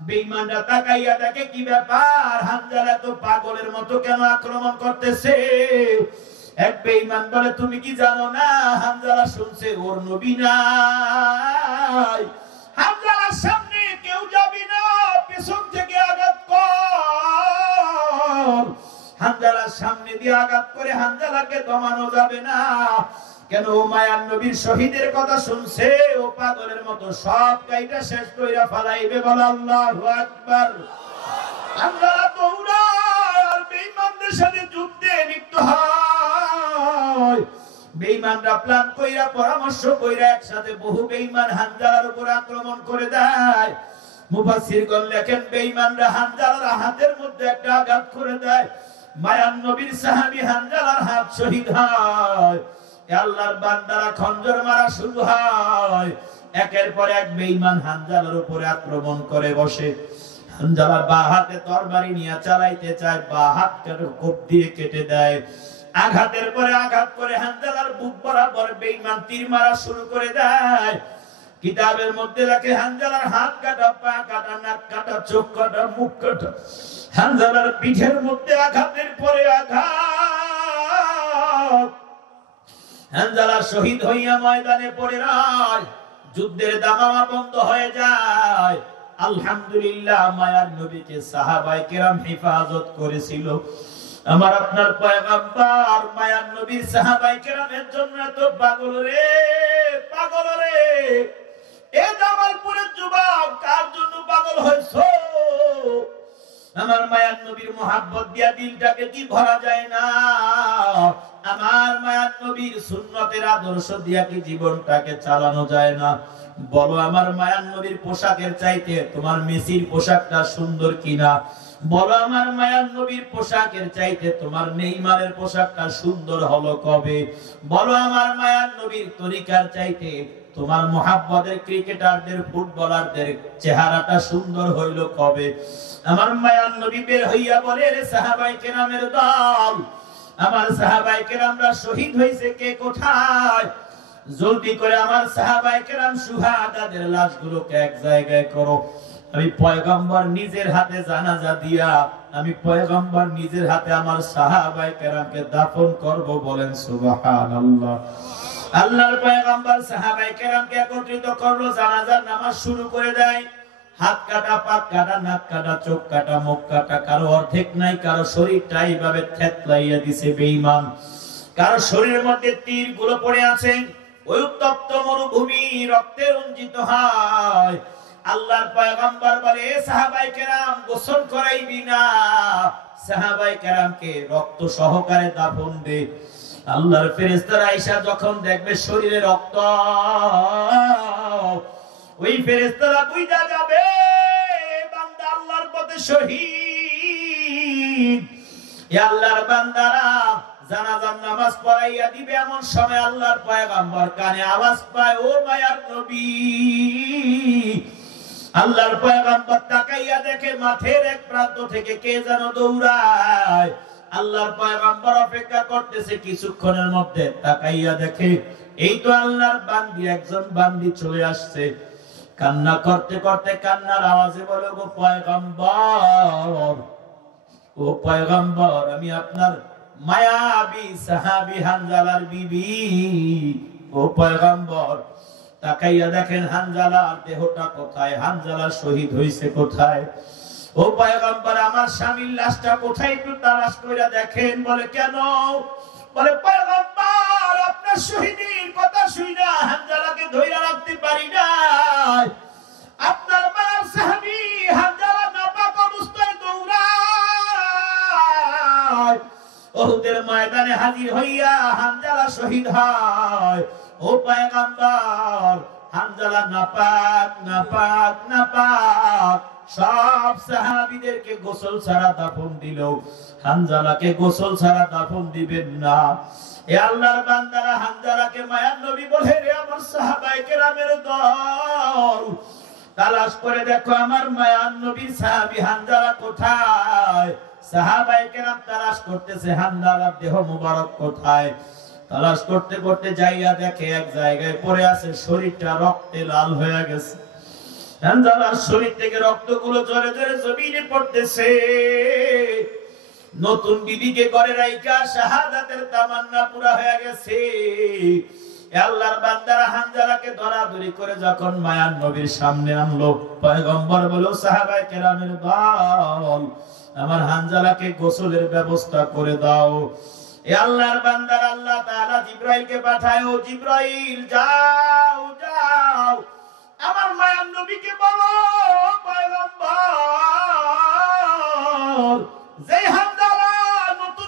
বেঈমানরা তাকাইয়া দেখে, কি ব্যাপার, হানজালা তো পাগলের মতো কেন আক্রমণ করতেছে? এক বেঈমান বলে, তুমি কি জানো না, হানজালা শুনছে ওর নবী নাই, হানজালার সামনে কেউ যাবি না, পেছন থেকে আঘাত কর। হানজালার সামনে দিয়ে আঘাত করে হানজালাকে দমানো যাবে না। কেন? ও মায়ার নবীর শহীদের কথা শুনছে, ও পাগলের মতো সব কাইটা শেষ কইরা ফালাইবে। বল আল্লাহু আকবার। হানজালা দৌড়ায় বেঈমানদের সাথে যুদ্ধে লিপ্ত হয়। বেঈমানরা প্ল্যান কইরা পরামর্শ কইরা একসাথে বহু বেঈমান হানজালার উপর আক্রমণ করে দেয়। মুফাসসিরগণ লেখেন বেঈমানরা হানজালার হাতের মধ্যে একটা আঘাত করে দেয়, মায়ার নবীর সাহাবী হানজালার হাত শহীদ হয়। আল্লাহর বান্দারা খঞ্জর মারা শুরু হয়। একের পর এক বেঈমান হানজালার উপরে আক্রমণ করে বসে। হানজালা বাঁ হাতে তরবারি নিয়ে চালাইতে চায়, বাঁ হাতটা কোপ দিয়ে কেটে দেয়। আঘাতের পরে আঘাত করে হানজালার বুক বরাবর বেঈমান তীর মারা শুরু করে দেয়। কিতাবের মধ্যে লেখে হানজালার হাত কাটা, পা কাটা, নাক কাটা, চোখ কাটা, মুখ কাটা। হানজালার পিঠের মধ্যে আঘাতের পরে আঘাত। হানজালা শহীদ হইয়া ময়দানে পড়ে রয়। যুদ্ধের দামামা বন্ধ হয়ে যায়। আলহামদুলিল্লাহ, মায়ার নবীকে সাহাবায়ে কেরাম হেফাজত করেছিল। আমার আপনার পয়গম্বর মায়ার নবীর সাহাবায়ে কেরামের জন্য এত পাগল রে, পাগল রে। এ জামালপুরের যুবক কার জন্য পাগল হইছো? আমার মায়ার নবীর মোহাব্বত দিয়া দিলটাকে কি ভরা যায় না? আমার মায়ার নবীর সুন্নতের আদর্শ দিয়া কি জীবনটাকে চালানো যায় না? বলো, আমার মায়ার নবীর পোশাকের চাইতে তোমার মেসির পোশাকটা সুন্দর কিনা? বলো, আমার মায়ার নবীর পোশাকের চাইতে তোমার নেইমারের পোশাকটা সুন্দর হলো কবে? বলো, আমার মায়ার নবীর তরিকার চাইতে তোমার মুহাব্বতের ক্রিকেটারদের, ফুটবলারদের চেহারাটা সুন্দর হইল কবে? আমার মায়ার নবী বের হইয়া বলে, রে সাহাবায়ে কেরামের দল, আমার সাহাবায়ে কেরামরা শহীদ হইছে, কে কোথায়? জলদি করে আমার সাহাবায়ে কেরাম শুহাদাদের লাশগুলোকে এক জায়গায় করো। আমি পয়গম্বর নিজের হাতে জানাজা দিয়া, আমি পয়গম্বর নিজের হাতে আমার সাহাবায়ে কেরামকে দাফন করব। বলেন সুবহানাল্লাহ। আল্লাহর পয়গম্বর সাহাবায়ে কেরামকে একত্রিত করলো, জানাজার নামাজ শুরু করে দেয়। হাত কাটা, পা কাটা, নাক কাটা, চোখ কাটা, মুখ কাটা, কারো অর্ধেক নাই, কারো শরীরটা এইভাবে থেতলাইয়া দিছে বেঈমান। কারো শরীরের মধ্যে তীর গুলো পড়ে আছে। ওই উত্তপ্ত মরুভূমি রক্তে রঞ্জিত হয়। আল্লাহর পয়গম্বর বলে, সাহাবায়ে কেরাম গোসল করাইবি না, সাহাবায়ে কেরামকে রক্ত সহকারে দাফন দে। আল্লাহর ফেরেশতারা আয়েশা যখন দেখবে শরীরে রক্ত, ওই ফেরেশতারা বুঝা যাবে বান্দা আল্লাহর পথে শহীদ। এ আল্লাহর বান্দারা জানাজার নামাজ পড়াইয়া দিবে, এমন সময় আল্লাহর পয়গম্বর কানে আওয়াজ পায়, ও মায়ার নবী। আল্লাহর পয়গম্বর তাকাইয়া দেখে মাঠের এক প্রান্ত থেকে কে যেন দৌড়ায়। আল্লাহর পয়গম্বর অপেক্ষা করতেছে, কিছুক্ষণের মধ্যে তাকাইয়া দেখে এই তো আল্লাহর বান্দি, একজন বান্দি চলে আসছে। কান্না করতে করতে কান্নার আওয়াজে বলে, ও পয়গম্বর, ও পয়গম্বর, আমি আপনার মায়াবী সাহাবী হানজালার বিবি। ও পয়গম্বর, তাকাইয়া দেখেন হানজালার দেহটা কোথায়, হানজালা শহীদ হইছে কোথায়? ও পয়গম্বর, আমার স্বামীর লাশটা কোথায়, একটু তালাশ কইরা দেখেন। বলে, কেন? বলে, পয়গম্বর, আপনার শহীদের কথা শুইনা হানজালাকে ধইরা রাখতে পারি না। আপনার মায়ের সাহাবী হানজালা নাপাক অবস্থায় দৌড়ায়। উহুদের ময়দানে হাজির হইয়া হানজালা শহীদ হয়। ও পয়গম্বর, হানজালা নাপাক, নাপাক, নাপাক। সব সাহাবীদেরকে গোসল ছাড়া দাফন দিল, হানজালাকে গোসল ছাড়া দাফন দিবেন না। এ আল্লাহর বান্দারা হানজালাকে মায়ার নবী বলে, রে আমার সাহাবায়ে কেরামের দল, তালাশ করে দেখো আমার মায়ার নবীর সাহাবী হানজালা কোথায়? সাহাবায়ে কেরাম তালাশ করতেছে, হানজালার দেহ মুবারক কোথায়? তালাশ করতে করতে যাইয়া দেখে এক জায়গায় পড়ে আছে, শরীরটা রক্তে লাল হয়ে গেছে। হানজালার শরীর থেকে রক্তগুলো জোরে জোরে জমিনে পড়তেছে। নতুন বিবিকে ঘরে রাইখা শাহাদাতের তামান্না পুরা হয়ে গেছে। আল্লাহর বান্দারা হানজালাকে ধরাধরি করে যখন মায়ার নবীর সামনে আনলো, পয়গম্বর বলল, সাহাবায়ে কেরামের দল, আমার হানজালাকে গোসলের ব্যবস্থা করে দাও। এ আল্লাহর বান্দারা আল্লাহ তাআলা জিবরাইলকে পাঠায়, ও জিবরাইল, যাও যাও আমার মায়ার নবীকে বলো, পয়গম্বর, যে হানজালা নতুন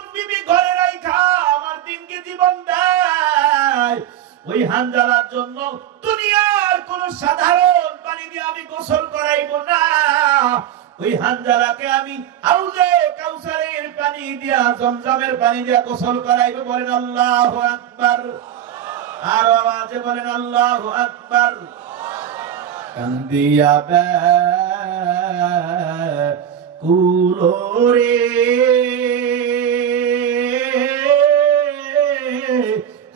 পানি দিয়ে আমি গোসল করাইব না, ওই হানজালাকে আমি হাউজে কাউসারের পানি দিয়া, জমজমের পানি দিয়া গোসল করাইব। বলেন আল্লাহু আকবার। আর আওয়াজে বলেন আল্লাহু আকবার। কান্দিয়া কুলোরে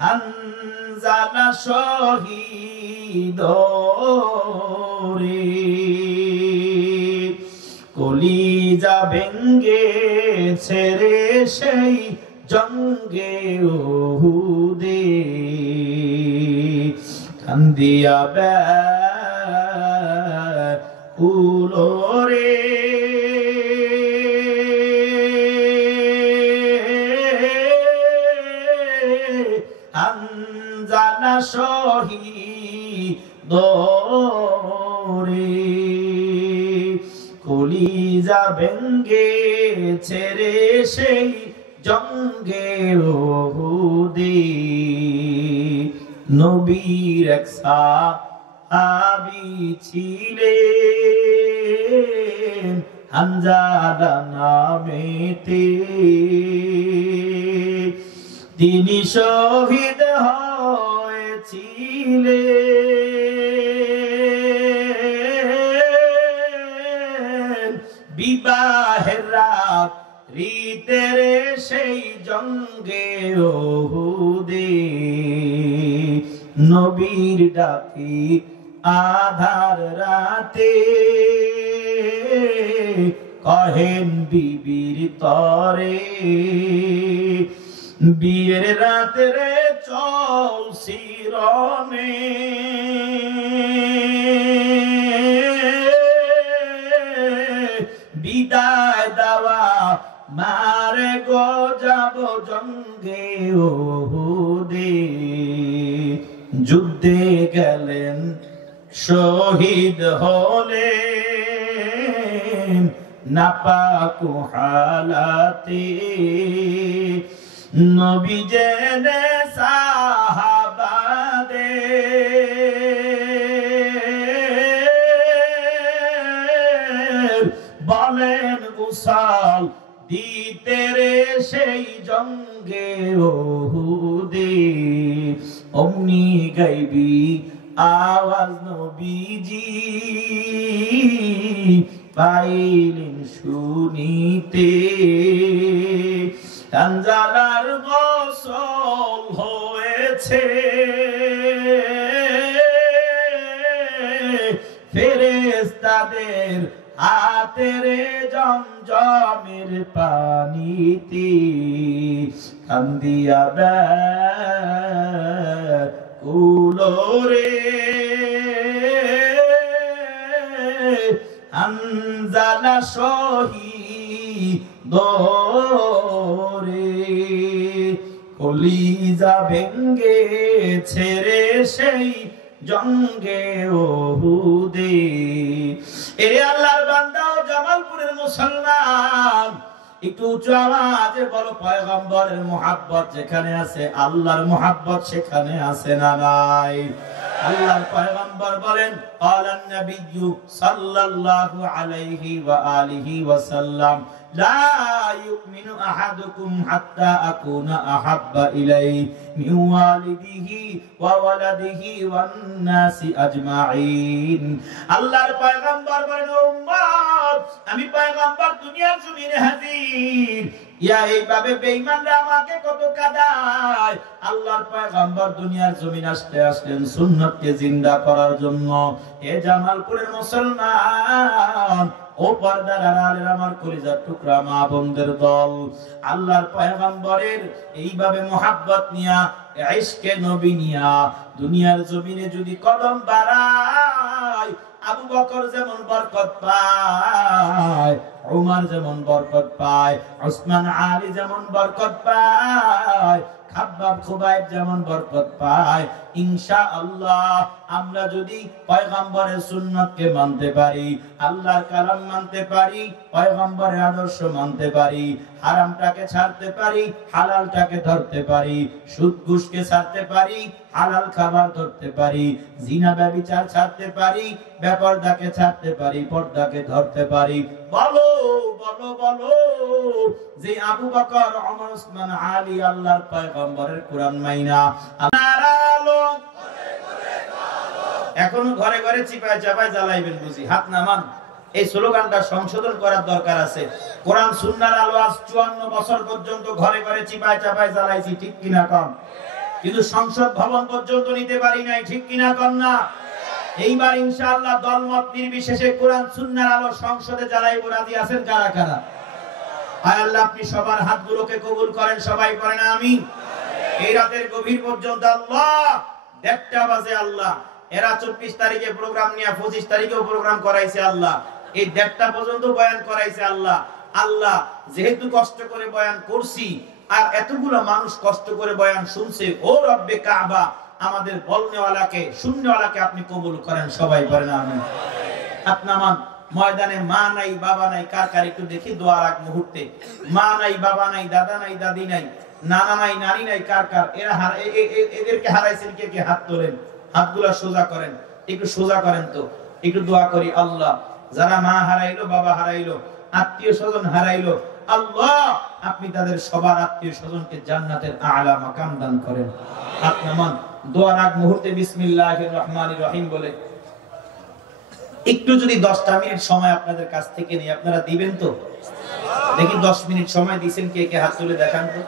হানজালা শহীদ রে, কলিজা ভেঙ্গে ছেড়ে সেই জঙ্গে উহুদে, কান্দিয়া কুলোরে হানজালা শহীদ রে, কলিজা ভেঙ্গে ছেড়ে সেই জঙ্গে উহুদে, নবীর এক সাহাবী ছিলেন হানজালা নামেতে, তিনি শহীদ হয়েছিলেন বিবাহের রাত রীতের সেই জঙ্গে উহুদে, নবীর ডাকি আধার রাতে কহেন বিবির তরে, বিয়ের রাতে রে চল শিরনে, বিদায় দেওয়া মারে গো যাব জঙ্গে উহুদে, যুদ্ধে গেলেন শহীদ হলেন নাপাক হালাতে, নবী জেনে সাহাবাদের বলেন গোসল দিতে রে সেই জঙ্গে উহুদে, অমনি গাইবি আওয়াজ নবীজি পাইলেন শুনিতে, হানজালার গোসল হয়েছে, ফেরেশতাদের হাতের জমজমের পানিতে, কান্দিয়া কুলোরে হানজালা শহীদ রে, কলিজা ভেঙ্গে ছেড়ে সেই জঙ্গে উহুদে। এরে আল্লাহর বান্দা ও জামালপুরের মুসলমান, একটু উঁচু আওয়াজে বলো, পয়গম্বরের মুহাব্বত যেখানে আছে আল্লাহর মুহাব্বত সেখানে আছে না নাই? আল্লাহর পয়গম্বর বলেন, ক্বালান নাবিয়্যু সাল্লাল্লাহু আলাইহি ওয়া আলিহি ওয়া সাল্লাম, লা ইউমিনু আহাদুকুম হাত্তা আকুনা আহাব্বা ইলাইহি মিন ওয়ালিদিহি ওয়া ওয়ালাদিহি ওয়ান নাসি আজমাইন। আল্লাহর পয়গম্বর বলেন, ও উম্মত, আমি পয়গম্বর দুনিয়ার জমিনে হাজির। ইয়া এইভাবে বেঈমানরা আমাকে কত কাঁদায়। আল্লাহর পয়গম্বর দুনিয়ার জমিন আসলেন সুন্নতকে জিন্দা করার জন্য। এ জামালপুরের মুসলমান, ও পর্দার আড়ালের আমার কলিজার টুকরা মা বোনদের দল, আল্লাহর পয়গম্বরের এইভাবে মুহাব্বত নিয়া, ইশকে নবী নিয়া দুনিয়ার জমিনে যদি কদম বাড়ায়, আবু বকর যেমন বরকত পায়, উমর যেমন বরকত পায়, উসমান আলী যেমন বরকত পায়, খাব্বাব খুবাইব যেমন বরকত পায়, ইনশাআল্লাহ আমরা যদি পয়গম্বরের সুন্নাতকে মানতে পারি, আল্লাহর কালাম মানতে পারি, পয়গম্বরের আদর্শ মানতে পারি, হারামটাকে ছাড়তে পারি, হালালটাকে ধরতে পারি, সুদ ঘুষকে ছাড়তে পারি, হালাল খাবার ধরতে পারি, জিনা ব্যভিচার ছাড়তে পারি, বেপরদাকে ছাড়তে পারি, পর্দাকে ধরতে পারি, বলো বলো বলো যে আবু বকর, ওমর, উসমান, আলী আল্লাহর পয়গম্বরের কোরআন মাইনা আলো এখনো ঘরে ঘরে চিপায় চাপায় জ্বালাইবেন বুঝি? হাত নামান। এই স্লোগানটা সংশোধন করার দরকার আছে। কোরআন সুন্নাহর আলো আজ 54 বছর পর্যন্ত ঘরে ঘরে চিপায় চাপায় জ্বালাইছি, ঠিক কিনা কম? কিন্তু সংসদ ভবন পর্যন্ত নিতে পারি নাই, ঠিক কিনা কম না? এইবার ইনশাআল্লাহ দলমত নির্বিশেষে কোরআন সুন্নাহর আলো সংসদে জ্বালাইব। রাজি আছেন কারা কারা? আয় আল্লাহ আপনি সবার হাতগুলোকে কবুল করেন, সবাই করেন আমিন। এই রাতের গভীর পর্যন্ত আল্লাহ 1টা বাজে আল্লাহ এরা 24 তারিখে প্রোগ্রাম নিয়ে 25 তারিখেও প্রোগ্রাম করাইছে আল্লাহ, এই 1টা পর্যন্ত বয়ান করাইছে আল্লাহ। আল্লাহ যেহেতু কষ্ট করে বয়ান করছি আর এতগুলো মানুষ কষ্ট করে বয়ান শুনছে, ও রব্বে কাবা আমাদের বলনেওয়ালাকে শূন্যওয়ালাকে আপনি কবুল করেন, সবাই করেন আমিন। আপনামান ময়দানে মা নাই বাবা নাই, কার কার একটু দেখি দোয়ার আগ মুহূর্তে। মা নাই বাবা নাই, দাদা নাই দাদি নাই, নানা নাই নানি নাই, কার কার? এরা এদেরকে হারাইছেন কে কে? হাত তোলেন, হাতগুলা সোজা করেন, একটু সোজা করেন তো, একটু দোয়া করি। আল্লাহ যারা মা হারাইলো, বাবা হারাইলো, আত্মীয় স্বজন হারাইলো, আল্লাহ আপনি তাদের সবার আত্মীয় স্বজনকে জান্নাতের আলা মাকাম দান করেন। হাত নামান। দোয়ার আগ মুহূর্তে বিসমিল্লাহির রহমানির রহিম বলে একটু যদি 10টা মিনিট সময় আপনাদের কাছ থেকে নিয়ে আপনারা দিবেন তো? দেখি 10 মিনিট সময় দিবেন কে কে? হাত তুলে দেখান তো।